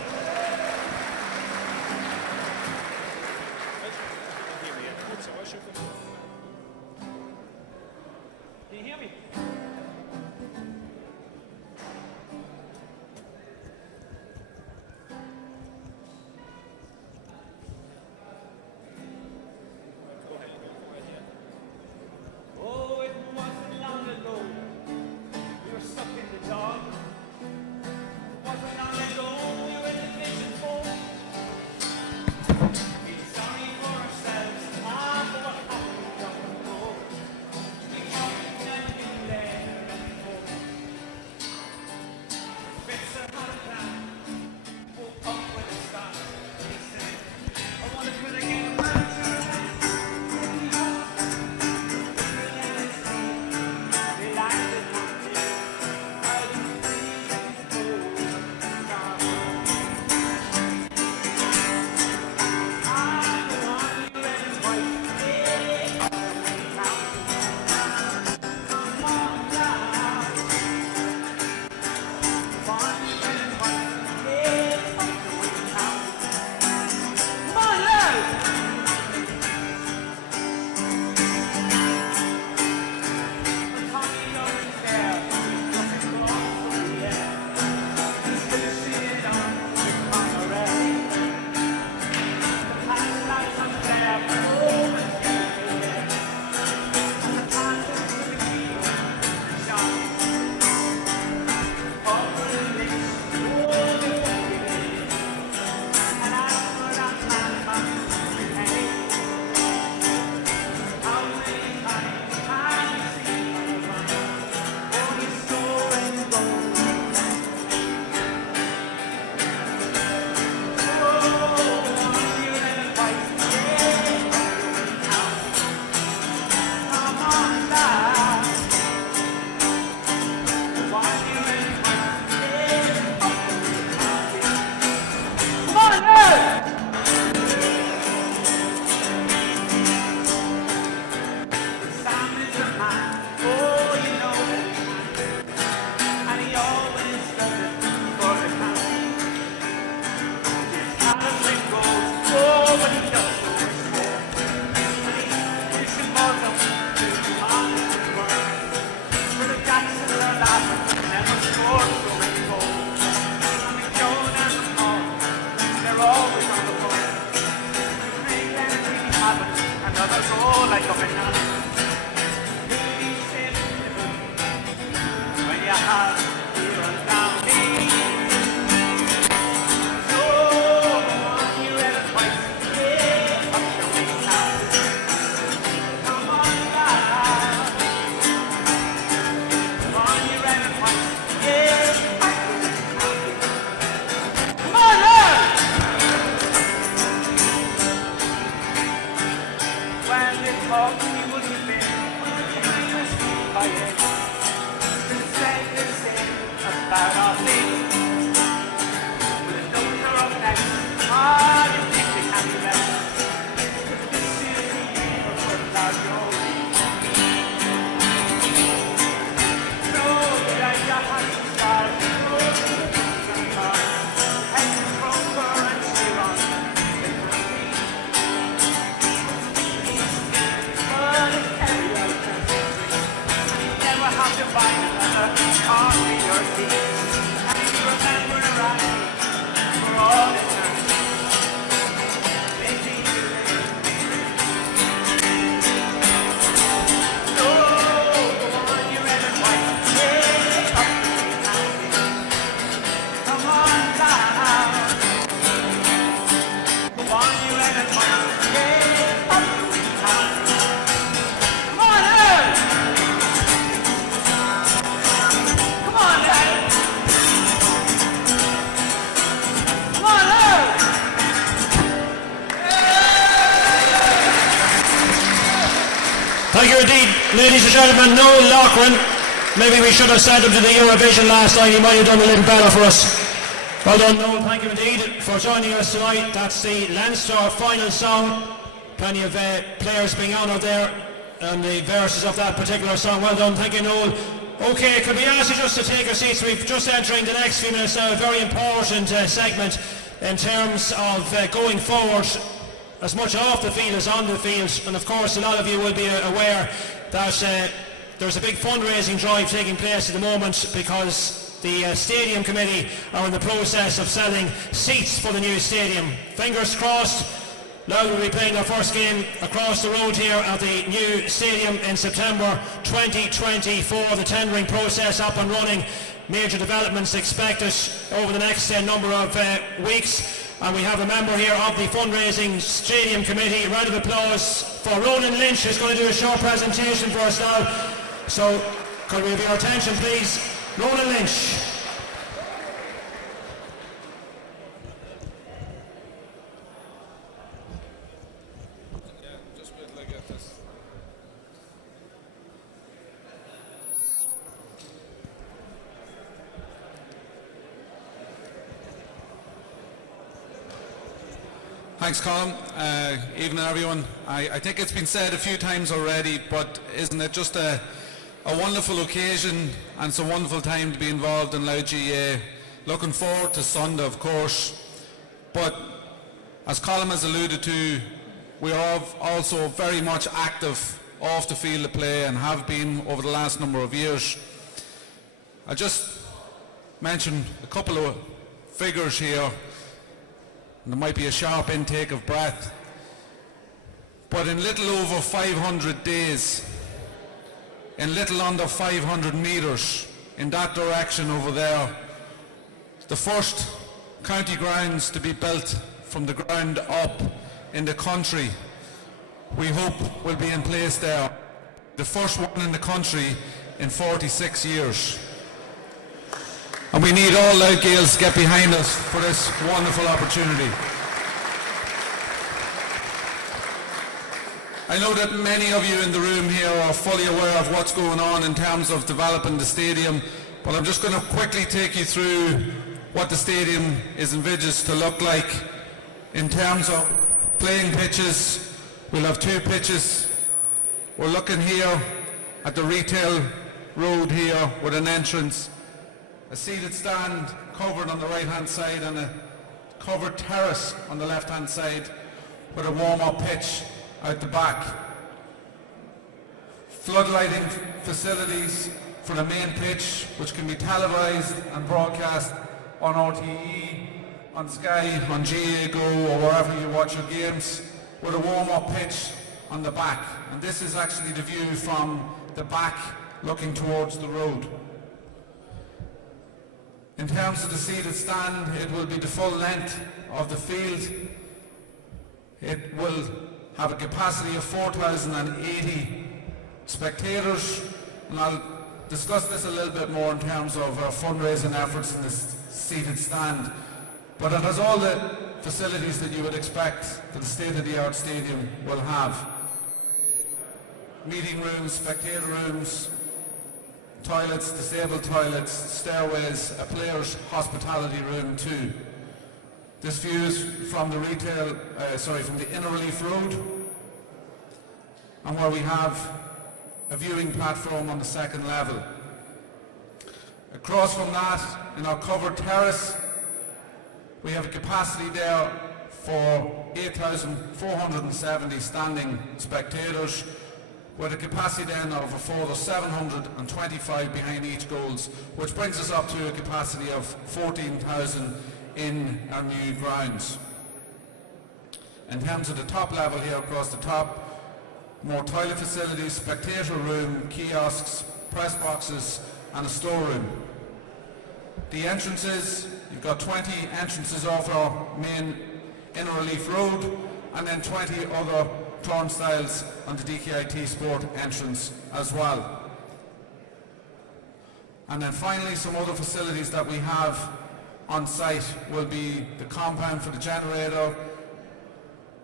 ladies and gentlemen, Noel Loughran. Maybe we should have sent him to the Eurovision last night. He might have done a little better for us. Well done, Noel. Thank you indeed for joining us tonight. That's the Leinster final song. Plenty of players being honoured there and the verses of that particular song. Well done. Thank you, Noel. Okay, could we ask you just to take your seats? We've just entering the next few minutes now, a very important segment in terms of going forward, as much off the field as on the field. And of course, a lot of you will be aware that there's a big fundraising drive taking place at the moment, because the stadium committee are in the process of selling seats for the new stadium. Fingers crossed, Louth will be playing their first game across the road here at the new stadium in September 2024. The tendering process up and running. Major developments expected over the next number of weeks. And we have a member here of the fundraising stadium committee. A round of applause for Ronan Lynch, who's going to do a short presentation for us now. So, could we have your attention, please? Ronan Lynch. Thanks, Colin. Evening, everyone. I think it's been said a few times already, but isn't it just a wonderful occasion, and it's a wonderful time to be involved in Louth GAA. Looking forward to Sunday, of course, but as Colin has alluded to, we are also very much active off the field of play and have been over the last number of years. I just mention a couple of figures here. There might be a sharp intake of breath, but in little over 500 days, in little under 500 metres in that direction over there, the first county grounds to be built from the ground up in the country, we hope will be in place there. The first one in the country in 46 years. And we need all Louth Gaels to get behind us for this wonderful opportunity. I know that many of you in the room here are fully aware of what's going on in terms of developing the stadium, but I'm just going to quickly take you through what the stadium is envisaged to look like. In terms of playing pitches, we'll have 2 pitches. We're looking here at the retail road here with an entrance, a seated stand covered on the right hand side and a covered terrace on the left hand side with a warm-up pitch out the back. Floodlighting facilities for the main pitch, which can be televised and broadcast on RTE, on Sky, on GAA Go, or wherever you watch your games, with a warm-up pitch on the back. And this is actually the view from the back looking towards the road. In terms of the seated stand, it will be the full length of the field. It will have a capacity of 4,080 spectators, and I'll discuss this a little bit more in terms of our fundraising efforts in this seated stand. But it has all the facilities that you would expect that a state-of-the-art stadium will have. Meeting rooms, spectator rooms, toilets, disabled toilets, stairways, a player's hospitality room too. This view is from the from the Inner Relief Road, and where we have a viewing platform on the 2nd level. Across from that, in our covered terrace, we have a capacity there for 8,470 standing spectators, with a capacity then of a further 725 behind each goals, which brings us up to a capacity of 14,000 in our new grounds. In terms of the top level here across the top, more toilet facilities, spectator room, kiosks, press boxes and a storeroom. The entrances, you've got 20 entrances off our main Inner Relief Road, and then 20 other turnstiles on the DKIT Sport entrance as well. And then finally, some other facilities that we have on site will be the compound for the generator,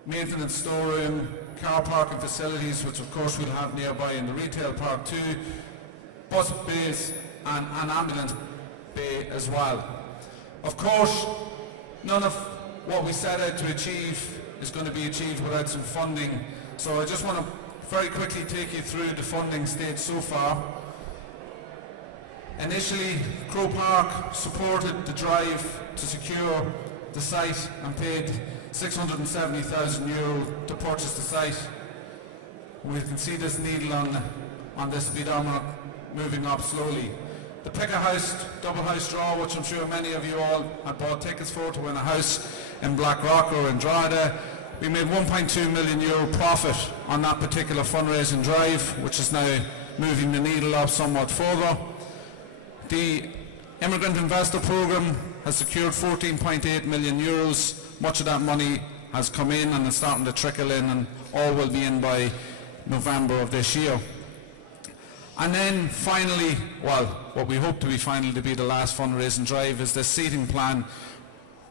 maintenance storeroom, car parking facilities, which of course we'll have nearby in the retail park too, bus bays and an ambulance bay as well. Of course, none of what we set out to achieve is going to be achieved without some funding, so I just want to very quickly take you through the funding stage so far. Initially, Croke Park supported the drive to secure the site and paid €670,000 to purchase the site. We can see this needle on this speedometer moving up slowly. The pick a house, double house draw, which I'm sure many of you all had bought tickets for to win a house in Blackrock or in Drogheda. We made €1.2 million profit on that particular fundraising drive, which is now moving the needle up somewhat further. The Immigrant Investor Programme has secured €14.8 million. Much of that money has come in and is starting to trickle in, and all will be in by November of this year. And then finally, well, what we hope to be finally to be the last fundraising drive is this seating plan,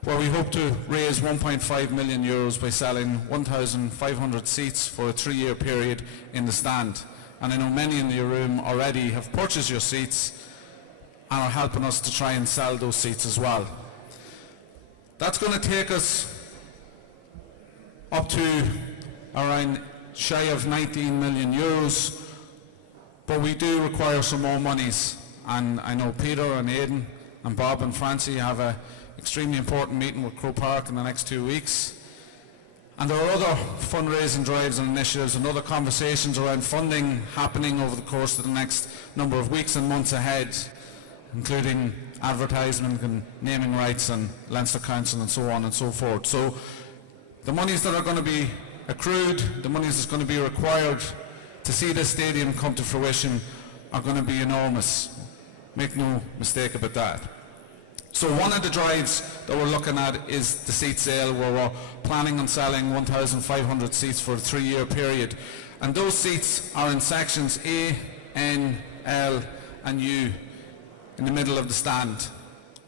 where we hope to raise €1.5 million by selling 1,500 seats for a 3-year period in the stand. And I know many in your room already have purchased your seats and are helping us to try and sell those seats as well. That's going to take us up to around shy of €19 million, but we do require some more monies, and I know Peter and Aidan and Bob and Francie have an extremely important meeting with Croke Park in the next 2 weeks, and there are other fundraising drives and initiatives and other conversations around funding happening over the course of the next number of weeks and months ahead, including advertisement and naming rights and Leinster Council and so on and so forth. So the monies that are going to be accrued, the monies that's going to be required to see this stadium come to fruition are going to be enormous. Make no mistake about that. So one of the drives that we're looking at is the seat sale, where we're planning on selling 1,500 seats for a 3-year period. And those seats are in sections A, N, L and U in the middle of the stand.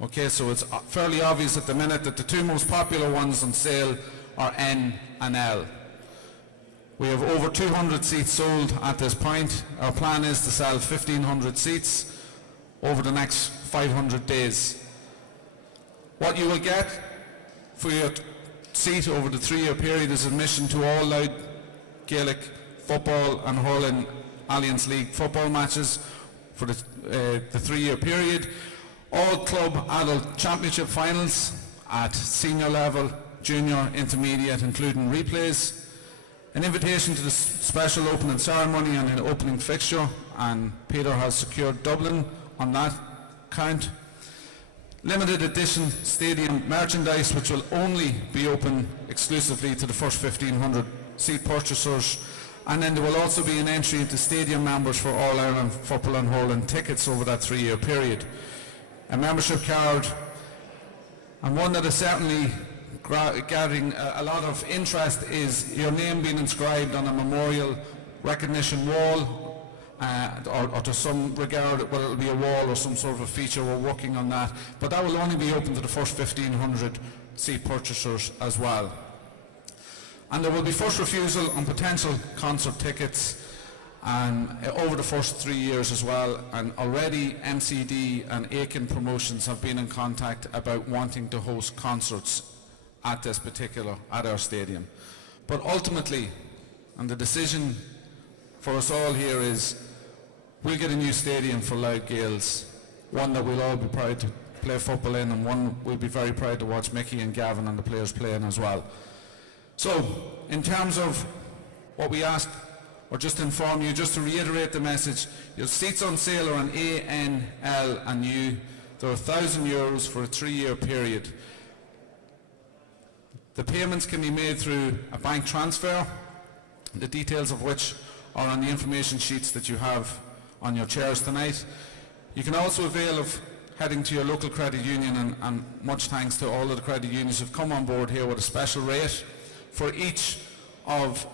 Okay, so it's fairly obvious at the minute that the two most popular ones on sale are N and L. We have over 200 seats sold at this point. Our plan is to sell 1,500 seats over the next 500 days. What you will get for your seat over the 3-year period is admission to all Louth Gaelic football and hurling Alliance League football matches for the 3-year period, all club adult championship finals at senior level, junior, intermediate, including replays, an invitation to the special opening ceremony and an opening fixture, and Peter has secured Dublin on that count. Limited edition stadium merchandise, which will only be open exclusively to the first 1,500 seat purchasers, and then there will also be an entry into stadium members for All Ireland football and hurling tickets over that 3-year period. A membership card, and one that is certainly gathering a lot of interest is your name being inscribed on a memorial recognition wall, or to some regard, whether it will be a wall or some sort of a feature. We're working on that, but that will only be open to the first 1,500 seat purchasers as well. And there will be first refusal on potential concert tickets and over the first 3 years as well, and already MCD and Aiken Promotions have been in contact about wanting to host concerts at our stadium. But ultimately, and the decision for us all here is, we'll get a new stadium for Louth Gaels, one that we'll all be proud to play football in, and one we'll be very proud to watch Mickey and Gavin and the players playing as well. So, in terms of what we asked, or just inform you, just to reiterate the message, your seats on sale are on A, N, L and U. They're €1,000 for a 3-year period. The payments can be made through a bank transfer, the details of which are on the information sheets that you have on your chairs tonight. You can also avail of heading to your local credit union, and much thanks to all of the credit unions who've come on board here with a special rate. For each of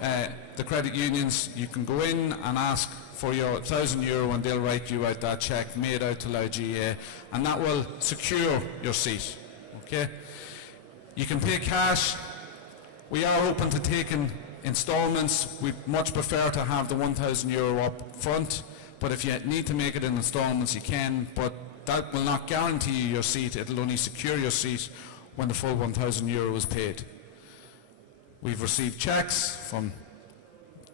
the credit unions, you can go in and ask for your €1,000 and they'll write you out that cheque made out to Louth GAA, and that will secure your seat. Okay? You can pay cash We are open to taking instalments. We'd much prefer to have the €1,000 up front, but if you need to make it in instalments, you can, but that will not guarantee you your seat. It'll only secure your seat when the full €1,000 is paid. We've received cheques from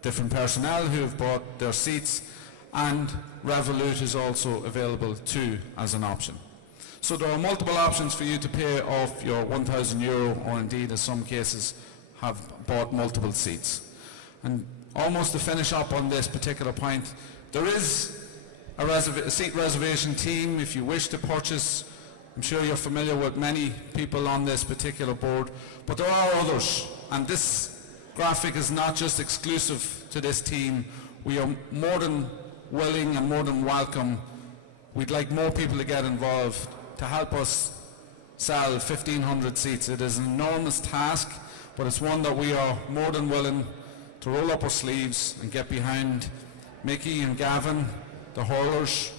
different personnel who have bought their seats, and Revolut is also available too as an option. So there are multiple options for you to pay off your €1,000, or indeed in some cases have bought multiple seats. And almost to finish up on this particular point, there is a seat reservation team if you wish to purchase. I'm sure you're familiar with many people on this particular board, but there are others, and this graphic is not just exclusive to this team. We are more than willing and more than welcome. We'd like more people to get involved to help us sell 1,500 seats. It is an enormous task, but it's one that we are more than willing to roll up our sleeves and get behind. Mickey and Gavin, the hurlers,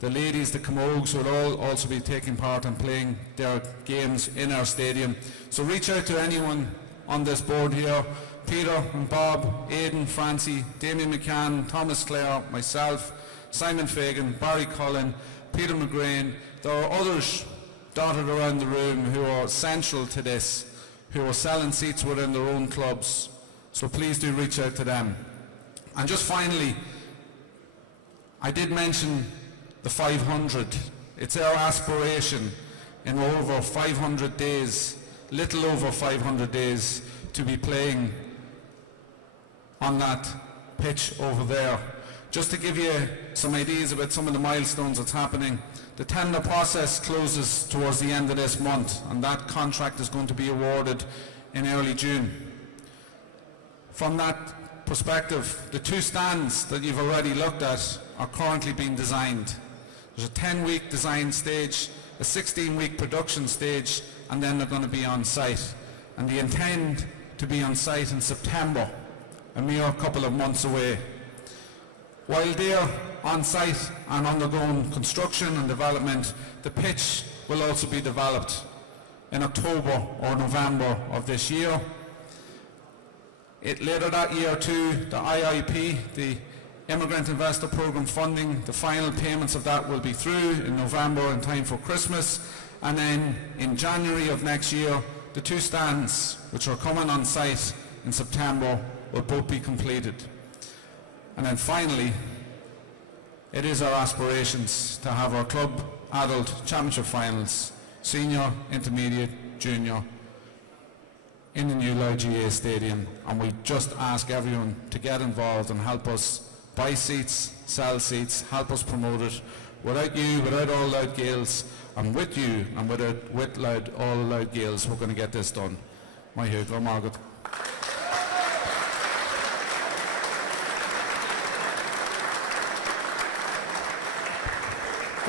the ladies, the camogues, will all also be taking part and playing their games in our stadium. So reach out to anyone on this board here, Peter and Bob, Aidan, Francie, Damien McCann, Thomas Clare, myself, Simon Fagan, Barry Cullen, Peter McGrain. There are others dotted around the room who are central to this, who are selling seats within their own clubs. So please do reach out to them. And just finally, I did mention the 500. It's our aspiration in over 500 days, little over 500 days, to be playing on that pitch over there. Just to give you some ideas about some of the milestones that's happening, the tender process closes towards the end of this month, and that contract is going to be awarded in early June. From that perspective, the 2 stands that you've already looked at are currently being designed. There's a 10-week design stage, a 16-week production stage, and then they're going to be on site. And they intend to be on site in September, a mere couple of months away. While they're on site and undergoing construction and development, the pitch will also be developed in October or November of this year. Later that year too, the IIP, the Immigrant Investor Programme funding, the final payments of that will be through in November in time for Christmas, and then in January of next year, the 2 stands which are coming on site in September will both be completed. And then finally, it is our aspirations to have our club adult championship finals, senior, intermediate, junior, in the new Loud GA Stadium, and we just ask everyone to get involved and help us buy seats, sell seats, help us promote it. Without you, without all Loud Gaels, and with you and with all Loud Gaels, we're going to get this done. My Hugh, Margaret.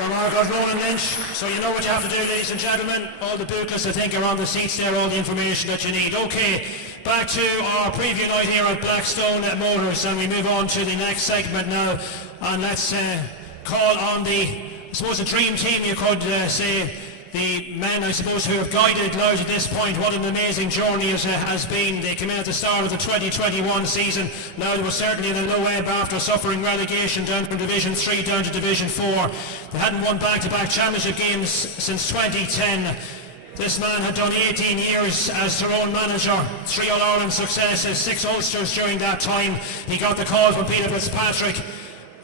Margaret, Roland Lynch. So you know what you have to do, ladies and gentlemen. All the booklets, I think, are on the seats there, all the information that you need. Okay, back to our preview night here at Blackstone Motors, and we move on to the next segment now. And let's call on the dream team, you could say, the men, I suppose, who have guided Louth at this point. What an amazing journey it has been. They came in at the start of the 2021 season. Louth was certainly in the low ebb after suffering relegation down from Division 3 down to Division 4. They hadn't won back-to-back championship games since 2010. This man had done 18 years as Tyrone manager, 3 All-Ireland successes, 6 Ulsters during that time. He got the call from Peter Fitzpatrick,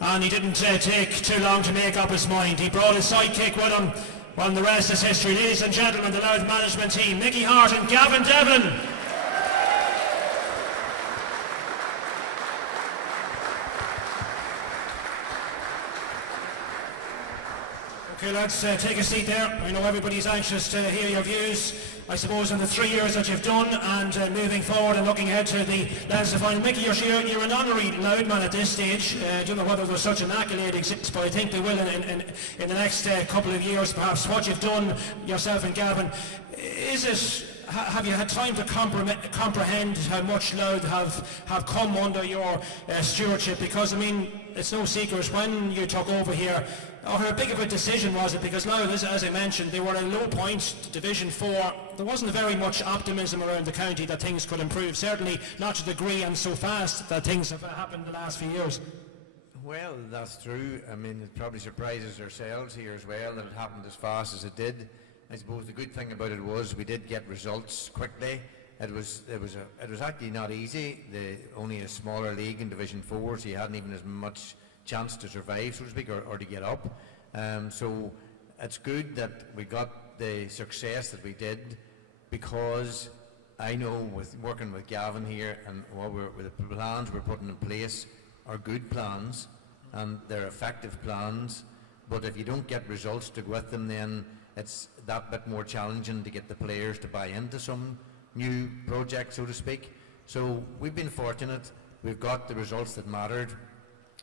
and he didn't take too long to make up his mind. He brought his sidekick with him. Well, the rest is history. Ladies and gentlemen, the Louth management team, Mickey Hart and Gavin Devlin. Okay, lads, take a seat there. I know everybody's anxious to hear your views, I suppose, in the 3 years that you've done, and moving forward and looking ahead to the Leinster final. Mickey, you're an honorary Louth man at this stage. I don't know whether there's such an accolade exists, but I think they will in the next couple of years, perhaps. What you've done, yourself and Gavin, have you had time to comprehend how much Louth have come under your stewardship? Because, I mean, it's no secret, when you took over here, how big of a decision was it? Because Louth, as I mentioned, they were at a low point, Division 4, there wasn't very much optimism around the county that things could improve, certainly not to the degree and so fast that things have happened the last few years. Well, that's true. I mean, it probably surprises ourselves here as well that it happened as fast as it did. I suppose the good thing about it was we did get results quickly. It was actually not easy. Only a smaller league in Division 4, so you hadn't even as much chance to survive, so to speak, or to get up. So it's good that we got the success that we did, because I know with working with Gavin here and with the plans we're putting in place are good plans and they're effective plans, but if you don't get results to go with them, then it's that bit more challenging to get the players to buy into some new project, so to speak. So we've been fortunate. We've got the results that mattered.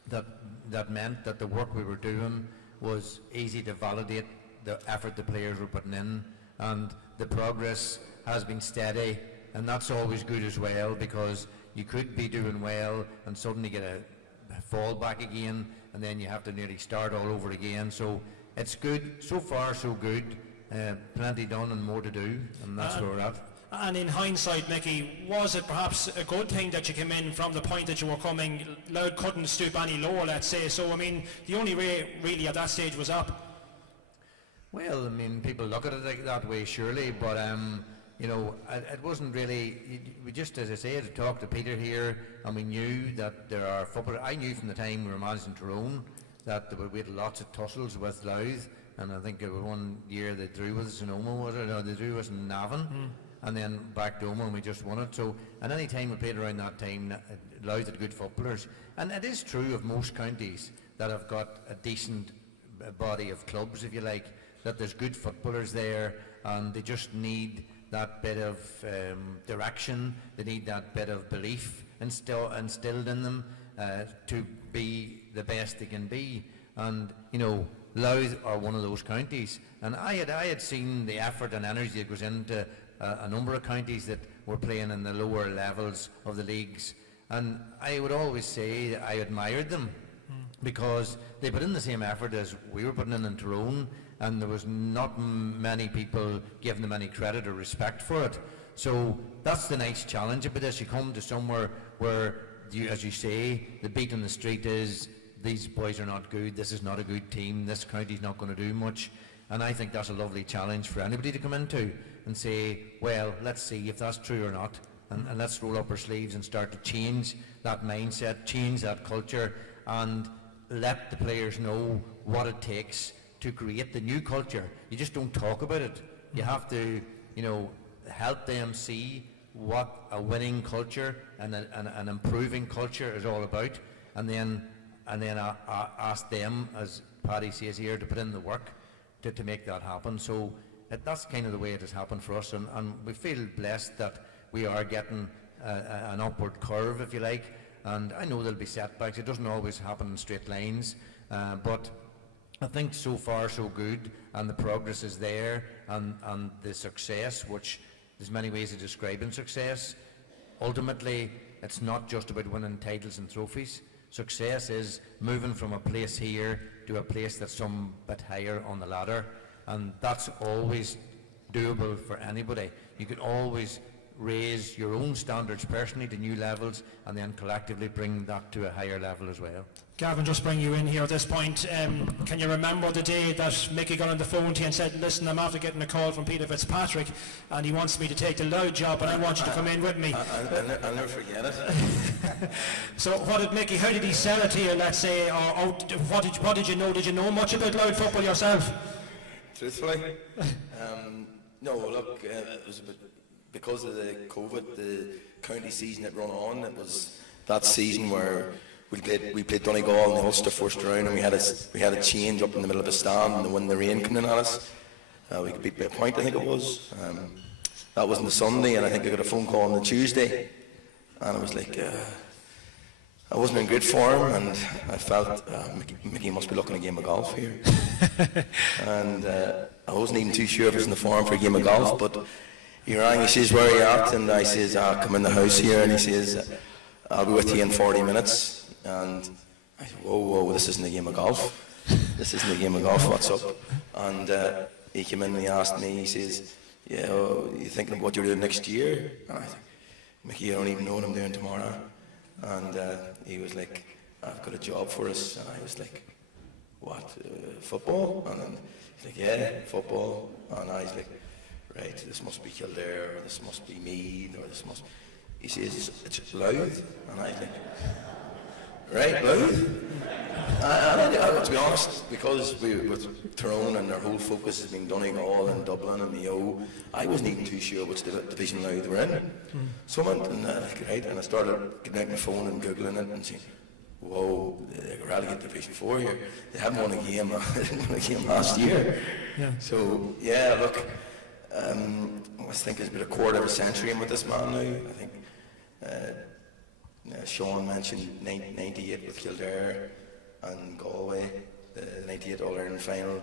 That meant that the work we were doing was easy to validate, the effort the players were putting in, and the progress has been steady, and that's always good as well, because you could be doing well and suddenly get a fall back again, and then you have to nearly start all over again. So it's good. So far so good. Plenty done and more to do, and that's where we're at. And in hindsight, Mickey, was it perhaps a good thing that you came in from the point that you were coming? Louth couldn't stoop any lower, let's say. So, I mean, the only way really at that stage was up. Well, I mean, people look at it that way, surely, but you know, it wasn't really. We just, as I say, had talked to Peter here, and we knew that there are football. I knew from the time we were managing Tyrone that we had lots of tussles with Louth, and I think one year they drew with us in Oma, was it? Or they drew us in Navan. And then back to Oma and we just won it. So, and any time we played around that time, Louth had good footballers. And it is true of most counties that have got a decent body of clubs, if you like, that there's good footballers there, and they just need that bit of direction, they need that bit of belief instilled in them to be the best they can be. And, you know, Louth are one of those counties. And I had seen the effort and energy that goes into a number of counties that were playing in the lower levels of the leagues, and I would always say I admired them because they put in the same effort as we were putting in Tyrone, and there was not many people giving them any credit or respect for it. So that's the nice challenge about this. You come to somewhere where, as you say, the beat on the street is, these boys are not good, this is not a good team, this county's not going to do much. And I think that's a lovely challenge for anybody to come into and say, well, let's see if that's true or not, and let's roll up our sleeves and start to change that mindset, change that culture, and let the players know what it takes to create the new culture. You just don't talk about it. You have to, you know, help them see what a winning culture and an improving culture is all about, and then ask them, as Paddy says here, to put in the work to make that happen. So that's kind of the way it has happened for us, and we feel blessed that we are getting an upward curve, if you like. And I know there'll be setbacks. It doesn't always happen in straight lines, but I think so far so good, and the progress is there, and the success, which there's many ways of describing success. Ultimately, it's not just about winning titles and trophies. Success is moving from a place here to a place that's some bit higher on the ladder, and that's always doable for anybody. You can always raise your own standards personally to new levels, and then collectively bring that to a higher level as well. Gavin, just bring you in here at this point. Can you remember the day that Mickey got on the phone to you and said, listen, I'm after getting a call from Peter Fitzpatrick and he wants me to take the Louth job and I want you to come in with me? I'll never forget it. So what did Mickey, how did he sell it to you, let's say, or what did you know? Did you know much about Louth football yourself? Truthfully? No, look, it was because of the COVID, the county season had run on. It was that season where we played Donegal in the Ulster first round, and we had a change up in the middle of a stand, and when the rain came in at us, we could beat by a point, I think it was. That was on the Sunday, and I think I got a phone call on the Tuesday, and I was like, I wasn't in great form, and I felt Mickey must be looking at a game of golf here. And I wasn't even too sure if I was in the form for a game of golf, but he rang, he says, where are you at? And I says, I'll come in the house here, and he says, I'll be with you in 40 minutes. And I said, whoa, this isn't a game of golf. This isn't a game of golf, what's up? And he came in and he asked me, he says, yeah, you thinking of what you're doing next year? And I think, Mickey, I don't even know what I'm doing tomorrow. And he was like, I've got a job for us. And I was like, what, football? And then he's like, yeah, football. And I was like, right, this must be Kildare, or this must be Meath, or this must... He says, it's Louth. And I was like, right, Louth? To be honest, because with Tyrone and their whole focus has been Donegal and Dublin and Mayo, I wasn't even too sure which division Louth were in. So I went and, and I started getting out my phone and Googling it and saying, whoa, they relegate Division 4 here. They haven't won a game, last year. Yeah. So, yeah, look, I think it's been a quarter of a century in with this man now. I think Sean mentioned 98 with Kildare and Galway, the 98 All-Ireland final.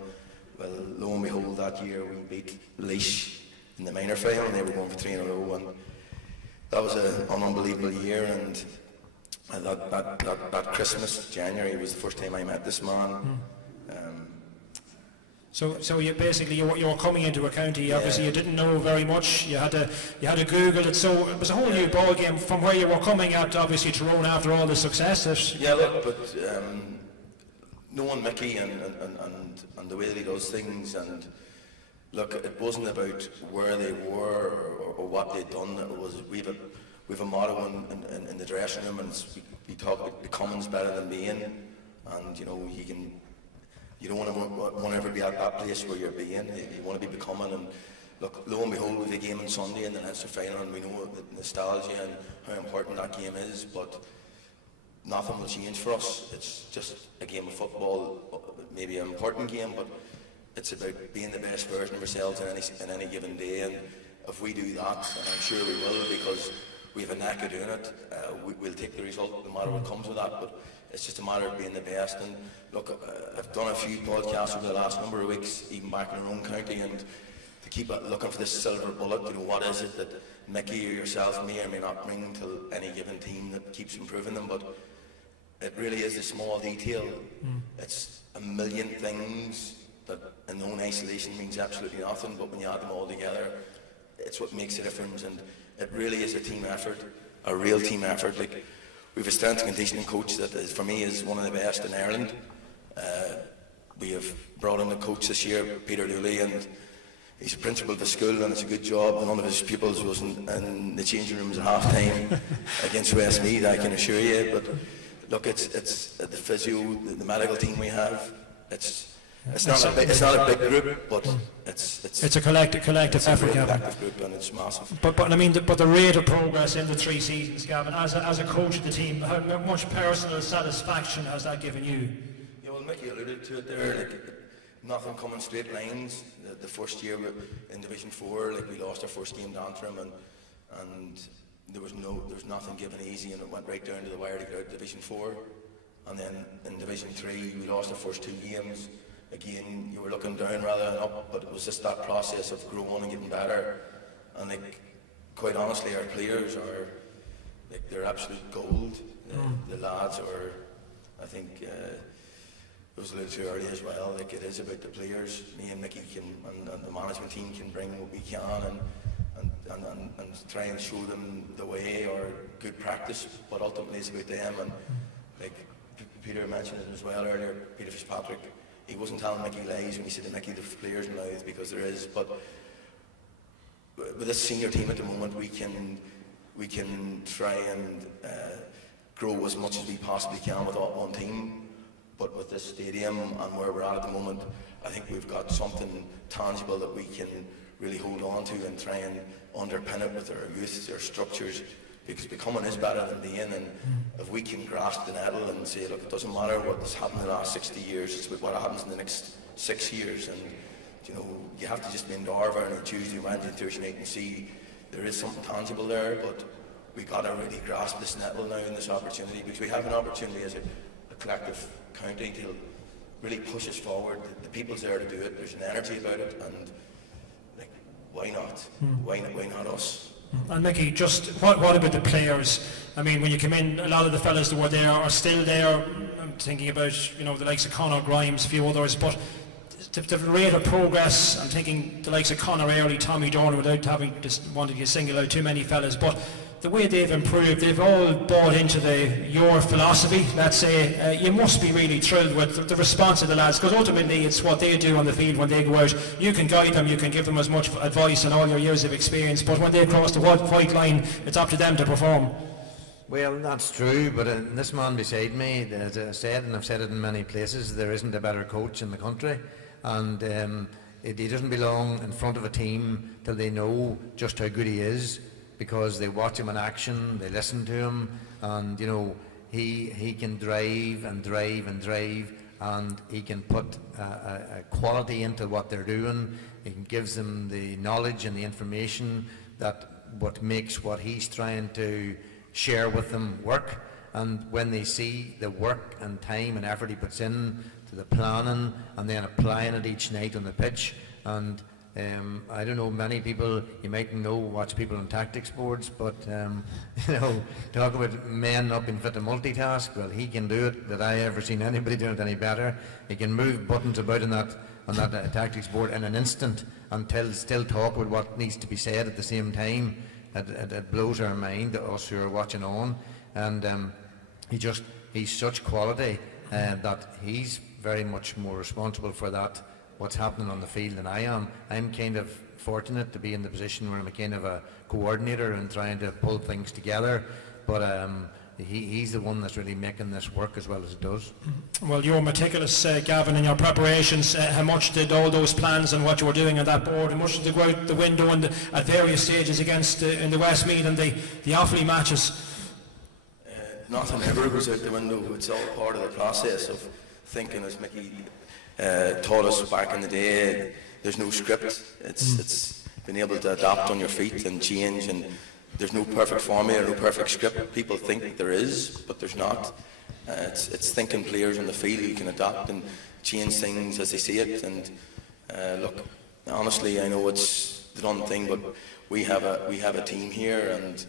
Well, lo and behold, that year we beat Laois in the minor final, and they were going for 3 in a row, and that was an unbelievable year. And that Christmas, January, was the first time I met this man. So you basically you were coming into a county. Obviously, you didn't know very much. You had to Google it. So it was a whole new ball game from where you were coming at. Obviously, Tyrone after all the success. Yeah, look, but knowing Mickey and the way that he does things, and look, it wasn't about where they were or what they'd done. It was we've a motto in the dressing room, and we talk about becoming's better than being, and you know you don't want to ever be at that place where you're being. You want to be becoming. And look, lo and behold, we have a game on Sunday in the Leinster final, and we know the nostalgia and how important that game is. But nothing will change for us. It's just a game of football, maybe an important game, but it's about being the best version of ourselves in any given day. And if we do that, and I'm sure we will, because we have a knack of doing it, we'll take the result no matter what comes with that. But it's just a matter of being the best. And look, I've done a few podcasts over the last number of weeks, even back in our own county, and to keep looking for this silver bullet. You know, what is it that Mickey or yourself may or may not bring to any given team that keeps improving them? But it really is a small detail. It's a million things that in their own isolation means absolutely nothing, but when you add them all together, it's what makes a difference. And it really is a team effort, a real team effort. Like, we have a strength and conditioning coach that is, for me, is one of the best in Ireland. We have brought in a coach this year, Peter Dooley, and he's a principal of the school, and it's a good job. None of his pupils wasn't in the changing rooms at half time against Westmeath, I can assure you. But look, it's the physio, the medical team we have. It's not a big group, but it's a collective effort, collective group, and it's massive. But I mean, but the rate of progress in the 3 seasons, Gavin, as a coach of the team, how much personal satisfaction has that given you? Yeah, well, Mickey alluded to it there. Like, nothing coming straight lines. The first year in Division 4, like, we lost our first game to Antrim, and there was nothing given easy, and it went right down to the wire to get out of Division 4. And then in Division 3, we lost our first 2 games. Again, you were looking down rather than up, but it was just that process of growing and getting better. And like, quite honestly, our players are like, they're absolute gold. The lads are, I think, it was a little too early as well. Like, it is about the players. Me and Mickey and the management team can bring what we can and try and show them the way or good practice. But ultimately, it's about them. And like Peter mentioned it as well earlier, Peter Fitzpatrick. He wasn't telling Mickey lies when he said to Mickey the players in Louth, because there is. But with this senior team at the moment, we can try and grow as much as we possibly can with all one team. But with this stadium and where we're at the moment, I think we've got something tangible that we can really hold on to and try and underpin it with our youth, our structures. Because becoming is better than being, and if we can grasp the nettle and say, look, it doesn't matter what's happened in the last 60 years, it's about what happens in the next 6 years. And you know, you have to just be in Darver on a Tuesday, Wednesday, Thursday night and see there is something tangible there. But we got to really grasp this nettle now in this opportunity, because we have an opportunity as a collective county to really push us forward. The people's there to do it. There's an energy about it, and like, why not? Why not us? And Mickey, just what about the players? I mean, when you come in, a lot of the fellas that were there are still there. I'm thinking about, you know, the likes of Conor Grimes, a few others, but the rate of progress, I'm thinking the likes of Conor Early, Tommy Dornan, without having just wanted to single out too many fellas, but the way they've improved, they've all bought into your philosophy, let's say. You must be really thrilled with the response of the lads, because ultimately it's what they do on the field when they go out. You can guide them, you can give them as much advice and all your years of experience, but when they cross the white line, it's up to them to perform. Well, that's true, but this man beside me, as I said, and I've said it in many places, there isn't a better coach in the country, and he doesn't belong in front of a team till they know just how good he is, because they watch him in action, they listen to him, and you know, he can drive and drive and drive, and he can put a quality into what they're doing. He gives them the knowledge and the information that what makes what he's trying to share with them work. And when they see the work and time and effort he puts in to the planning and then applying it each night on the pitch, and I don't know, many people you mightn't know watch people on tactics boards, but you know, talk about men not being fit to multitask. Well, he can do it. That I ever seen anybody doing it any better. He can move buttons about on that tactics board in an instant and still talk about what needs to be said at the same time. It blows our mind, us who are watching on, and he's such quality that he's very much more responsible for that, what's happening on the field, than I am. I'm kind of fortunate to be in the position where I'm a kind of a coordinator and trying to pull things together, but he's the one that's really making this work as well as it does. Well, you're meticulous, Gavin, in your preparations. How much did all those plans and what you were doing on that board, and much did they go out the window at various stages against in the Westmeath and the Offaly matches? Nothing ever goes out the window. It's all part of the process of thinking, as Mickey taught us back in the day. There's no script. It's being able to adapt on your feet and change, and there's no perfect formula, no perfect script. People think there is, but there's not. It's thinking players on the field who can adapt and change things as they see it. And look, honestly, I know it's the done thing, but we have a team here, and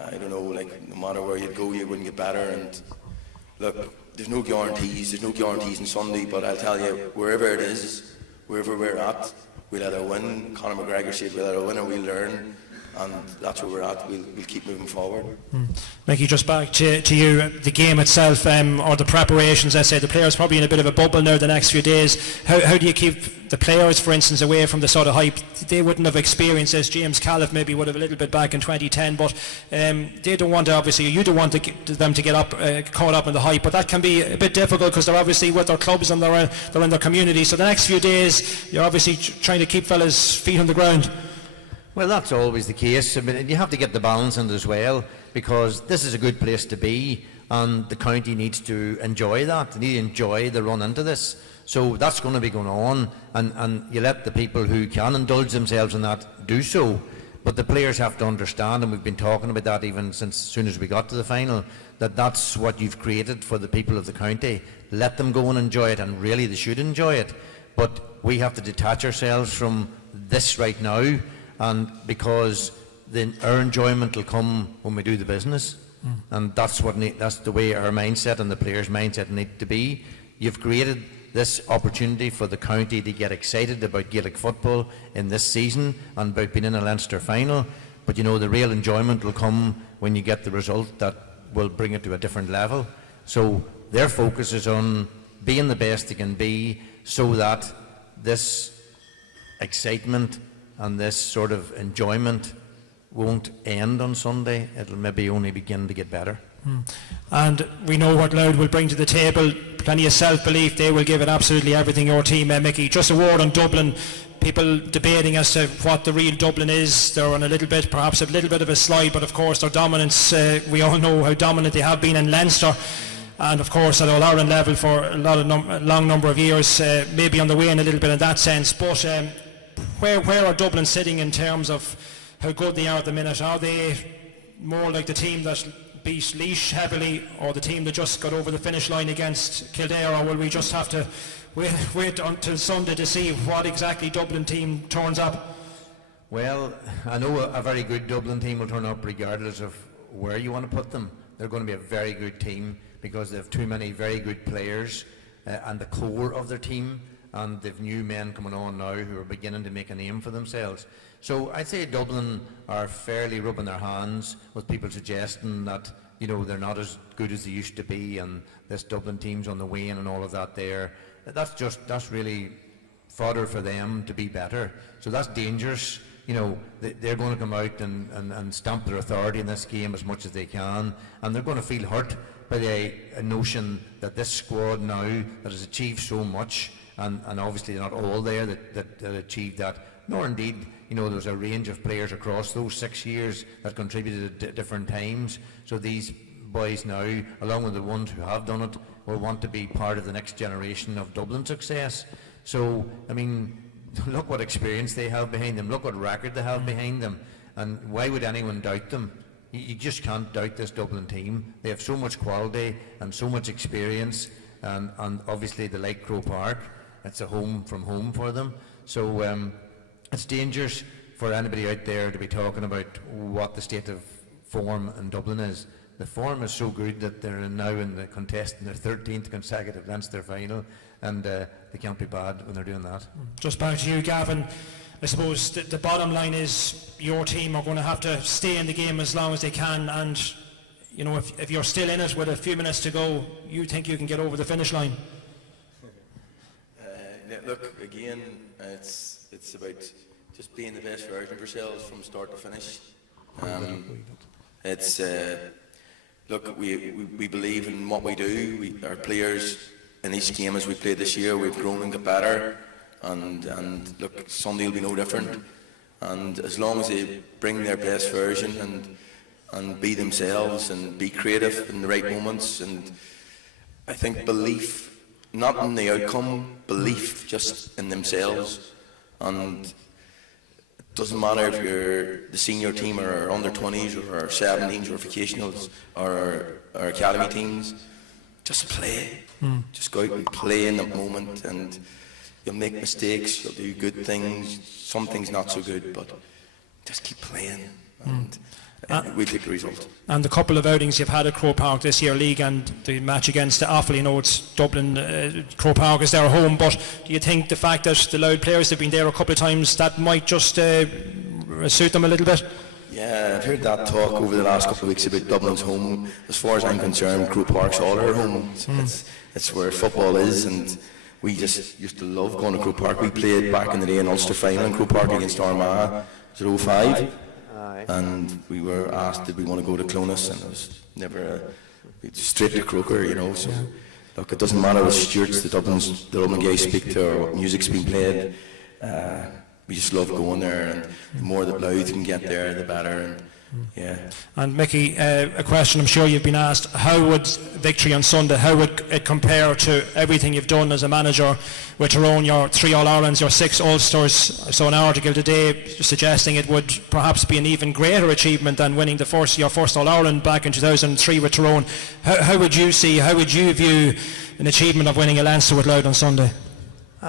I don't know, like, no matter where you'd go, you wouldn't get better. And look, there's no guarantees. There's no guarantees on Sunday, but I'll tell you, wherever it is, wherever we're at, we'll either win. Conor McGregor said we'll either win or we'll learn. And that's where we're at. We'll keep moving forward. Mickey, just back to you, the game itself, or the preparations. I say the players probably in a bit of a bubble now the next few days. How do you keep the players, for instance, away from the sort of hype? They wouldn't have experienced this. James Calliff maybe would have a little bit back in 2010, but they don't want to, obviously, you don't want them to get caught up in the hype, but that can be a bit difficult because they're obviously with their clubs and they're in their community. So the next few days, you're obviously trying to keep fellas' feet on the ground. Well, that's always the case. I mean, you have to get the balance in it as well, because this is a good place to be, and the county needs to enjoy that. They need to enjoy the run into this. So that's going to be going on, and you let the people who can indulge themselves in that do so. But the players have to understand, and we've been talking about that even since as soon as we got to the final, that that's what you've created for the people of the county. Let them go and enjoy it, and really they should enjoy it. But we have to detach ourselves from this right now, and because our enjoyment will come when we do the business, and that's the way our mindset and the players' mindset need to be. You've created this opportunity for the county to get excited about Gaelic football in this season and about being in a Leinster final, but you know, the real enjoyment will come when you get the result that will bring it to a different level. So their focus is on being the best they can be, so that this excitement and this sort of enjoyment won't end on Sunday. It'll maybe only begin to get better. And we know what Louth will bring to the table. Plenty of self-belief. They will give it absolutely everything, your team, Mickey. Just a word on Dublin. People debating as to what the real Dublin is. They're on perhaps a little bit of a slide, but of course their dominance, we all know how dominant they have been in Leinster, and of course at All-Ireland level for a long number of years, maybe on the way in a little bit in that sense. But where are Dublin sitting in terms of how good they are at the minute? Are they more like the team that beat Laois heavily, or the team that just got over the finish line against Kildare, or will we just have to wait until Sunday to see what exactly Dublin team turns up? Well, I know a very good Dublin team will turn up regardless of where you want to put them. They're going to be a very good team because they have too many very good players, and the core of their team and they've new men coming on now who are beginning to make a name for themselves. So I'd say Dublin are fairly rubbing their hands with people suggesting that, you know, they're not as good as they used to be, and this Dublin team's on the wane and all of that there. That's really fodder for them to be better. So that's dangerous. You know, they're going to come out and stamp their authority in this game as much as they can, and they're going to feel hurt by the notion that this squad now that has achieved so much, and obviously not all there that achieved that, nor indeed, you know, there's a range of players across those 6 years that contributed at different times. So these boys now, along with the ones who have done it, will want to be part of the next generation of Dublin success. So, I mean, look what experience they have behind them, look what record they have behind them, and why would anyone doubt them? You just can't doubt this Dublin team. They have so much quality and so much experience, and obviously they like Croke Park. It's a home from home for them. So it's dangerous for anybody out there to be talking about what the state of form in Dublin is. The form is so good that they're now in the contest in their 13th consecutive Leinster final, and they can't be bad when they're doing that. Just back to you, Gavin. I suppose the bottom line is your team are going to have to stay in the game as long as they can, and you know, if you're still in it with a few minutes to go, you think you can get over the finish line? Look, again, it's about just being the best version of yourselves from start to finish. Look, we believe in what we do. Our players in each game as we played this year, we've grown and got better. And look, Sunday will be no different. And as long as they bring their best version and be themselves and be creative in the right moments, and I think belief, not in the outcome, belief just in themselves. And it doesn't matter if you're the senior team or under 20s or 17s or vocationals or academy teams, just play. Just go out and play in that moment, and you'll make mistakes, you'll do good things, some things not so good, but just keep playing, and we'll take the result. And the couple of outings you've had at Croke Park this year, League, and the match against Offaly, you know it's Dublin, Croke Park is their home, but do you think the fact that the Louth players have been there a couple of times, that might just suit them a little bit? Yeah, I've heard that talk over the last couple of weeks about Dublin's home. As far as I'm concerned, Croke Park's all our home. It's where football is, and we just used to love going to Croke Park. We played back in the day in Ulster final in Croke Park against Armagh, 05, and we were asked did we want to go to Clonus, and it was never straight to Croker, you know. So look, it doesn't matter what Stewart's the Dublin guys speak to or what music's being played. We just love going there, and the more that Louth can get there, the better. And yeah. And Mickey, a question I'm sure you've been asked: how would victory on Sunday? How would it compare to everything you've done as a manager with your 3 All-Irelands, your 6 Ulsters? So an article today suggesting it would perhaps be an even greater achievement than winning your first All-Ireland back in 2003 with Tyrone. How would you view an achievement of winning a Leinster with Louth on Sunday?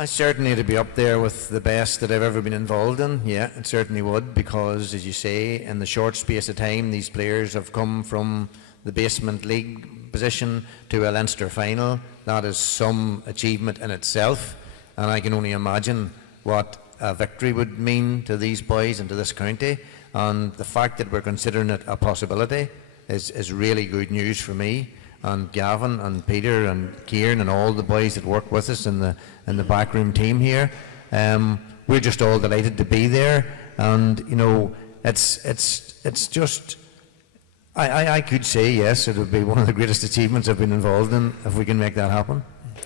Certainly it'd be up there with the best that I've ever been involved in. Yeah, it certainly would, because as you say, in the short space of time these players have come from the basement league position to a Leinster final. That is some achievement in itself, and I can only imagine what a victory would mean to these boys and to this county, and the fact that we're considering it a possibility is really good news for me and Gavin and Peter and Kieran and all the boys that work with us in the backroom team here. We're just all delighted to be there, and you know, it's just I could say yes, it would be one of the greatest achievements I've been involved in if we can make that happen.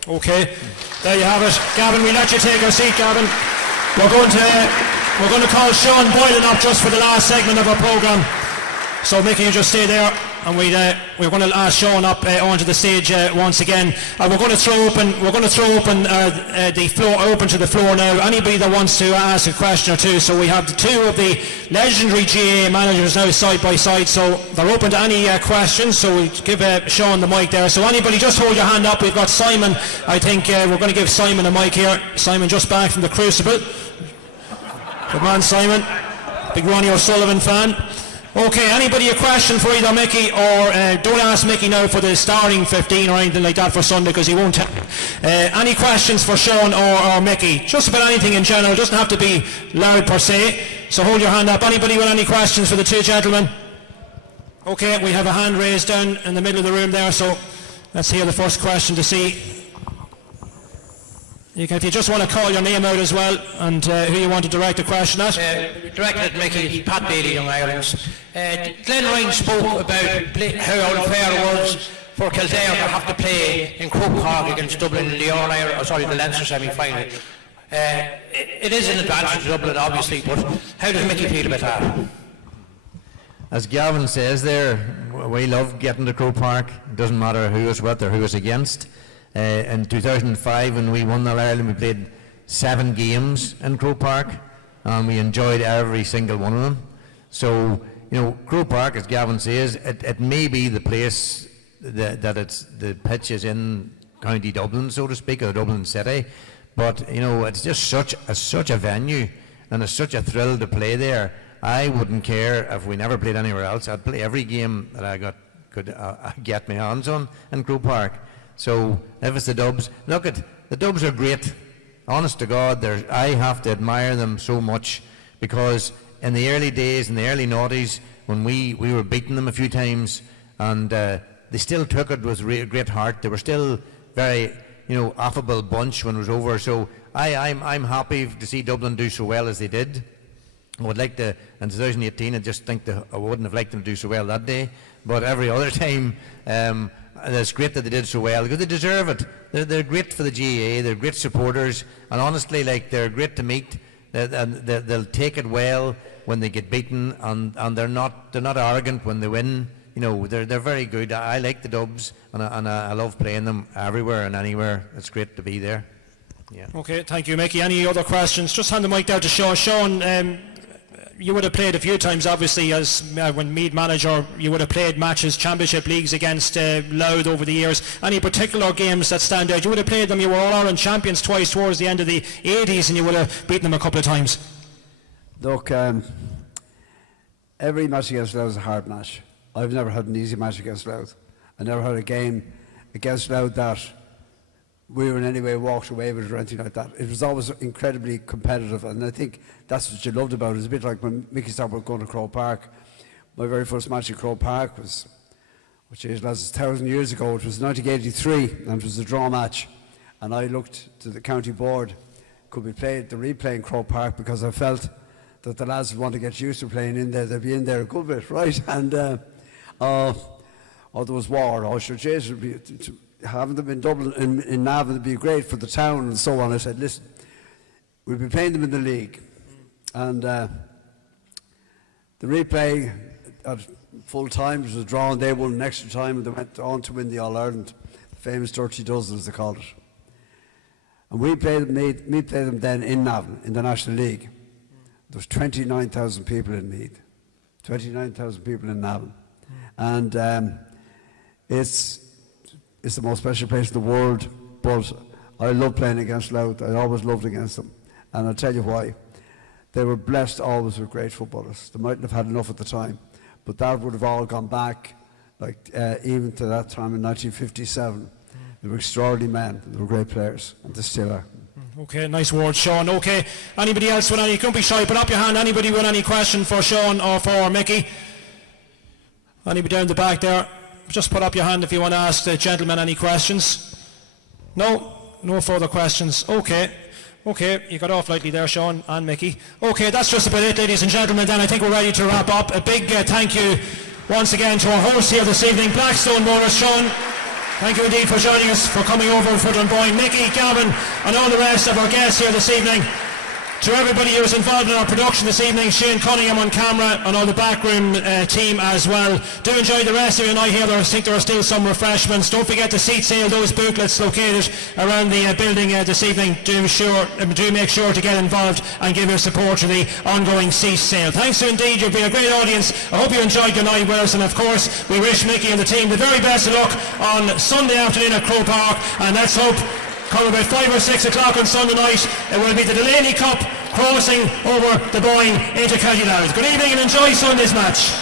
Okay, there you have it, Gavin. We let you take a seat, Gavin. We're going to call Sean Boylan up just for the last segment of our programme. So Mickey, you just stay there, and we're going to ask Sean up onto the stage once again. We're going to throw open the floor open to the floor now. Anybody that wants to ask a question or two. So we have the 2 of the legendary GAA managers now side by side. So they're open to any questions. So we'll give Sean the mic there. So anybody, just hold your hand up. We've got Simon. I think we're going to give Simon a mic here. Simon just back from the Crucible. Good man, Simon. Big Ronnie O'Sullivan fan. Okay, anybody a question for either Mickey or don't ask Mickey now for the starting 15 or anything like that for Sunday because he won't tell. Any questions for Sean or Mickey? Just about anything in general, doesn't have to be loud per se. So hold your hand up. Anybody with any questions for the two gentlemen? Okay, we have a hand raised down in the middle of the room there, so let's hear the first question to see. If you just want to call your name out as well and who you want to direct the question at. Directed at Mickey, Pat Bailey, Young Ireland. Glenn Ryan spoke about how unfair it was for Kildare to have to play in Croke Park against Dublin in the the Leinster semi-final. It is an advantage to Dublin, obviously, but how does Mickey feel about that? As Gavin says there, we love getting to Croke Park. It doesn't matter who is with or who is against. In 2005, when we won All-Ireland, we played 7 games in Croke Park, and we enjoyed every single one of them. So, Croke Park, as Gavin says, it may be the place that the pitch is in County Dublin, so to speak, or Dublin City, but it's just such a venue, and it's such a thrill to play there. I wouldn't care if we never played anywhere else. I'd play every game that I could get my hands on in Croke Park. So if it's the Dubs, look, the Dubs are great. Honest to God, I have to admire them so much, because in the early days, in the early noughties, when we were beating them a few times, and they still took it with great heart. They were still very, affable bunch when it was over. So I'm happy to see Dublin do so well as they did. I would like to, in 2018, I just think that I wouldn't have liked them to do so well that day, but every other time. It's great that they did so well, because they deserve it. They're great for the GAA, they're great supporters, and honestly, they're great to meet. They'll take it well when they get beaten, and they're not arrogant when they win. They're very good. I like the Dubs, and I love playing them everywhere and anywhere. It's great to be there. Yeah. Okay, thank you, Mickey. Any other questions? Just hand the mic down to Sean. Sean, you would have played a few times, obviously, as when Meath manager. You would have played matches, championship leagues against Louth over the years. Any particular games that stand out? You would have played them. You were All-Ireland champions twice towards the end of the 80s, and you would have beaten them a couple of times. Look, every match against Louth is a hard match. I've never had an easy match against Louth. I never had a game against Louth that we were in any way walked away with it or anything like that. It was always incredibly competitive, and I think that's what you loved about it. It's a bit like when Mickey started about going to Croke Park. My very first match at Croke Park was, which is 1,000 years ago. It was 1983, and it was a draw match. And I looked to the county board, could we play the replay in Croke Park, because I felt that the lads would want to get used to playing in there. They'd be in there a good bit, right? And there was war. Oh, sure, Jesus, having them in Dublin, in Navan, would be great for the town and so on. I said, listen, we'll be playing them in the league. And the replay at full time was drawn. They won an extra time, and they went on to win the All-Ireland, the famous Dirty Dozen, as they called it. And we played them then in Navan, in the National League. There was 29,000 people in Meath, 29,000 people in Navan. And it's the most special place in the world, but I love playing against Louth. I always loved against them. And I'll tell you why. They were blessed always with great footballers. They mightn't have had enough at the time, but that would have all gone back, even to that time in 1957. They were extraordinary men. They were great players, and they still are. Okay, nice word, Sean. Okay, anybody else with any? Don't be shy. Put up your hand. Anybody with any question for Sean or for Mickey? Anybody down the back there? Just put up your hand if you want to ask the gentleman any questions. No further questions. Okay, you got off lightly there, Sean and Mickey. Okay, that's just about it, ladies and gentlemen. Then I think we're ready to wrap up. A big thank you once again to our host here this evening, Blackstone Motors. Sean, thank you indeed for joining us, for coming over for Dunboyne. Mickey, Gavin, and all the rest of our guests here this evening. To everybody who was involved in our production this evening, Shane Cunningham on camera, and all the backroom team as well. Do enjoy the rest of your night here. I think there are still some refreshments. Don't forget to seat sale those booklets located around the building this evening. Do make sure to get involved and give your support to the ongoing seat sale. Thanks to indeed, you've been a great audience. I hope you enjoyed your night with us, and of course we wish Mickey and the team the very best of luck on Sunday afternoon at Croke Park, and let's hope come about 5 or 6 o'clock on Sunday night, it will be the Delaney Cup crossing over the Boyne into County Louth. Good evening and enjoy Sunday's match.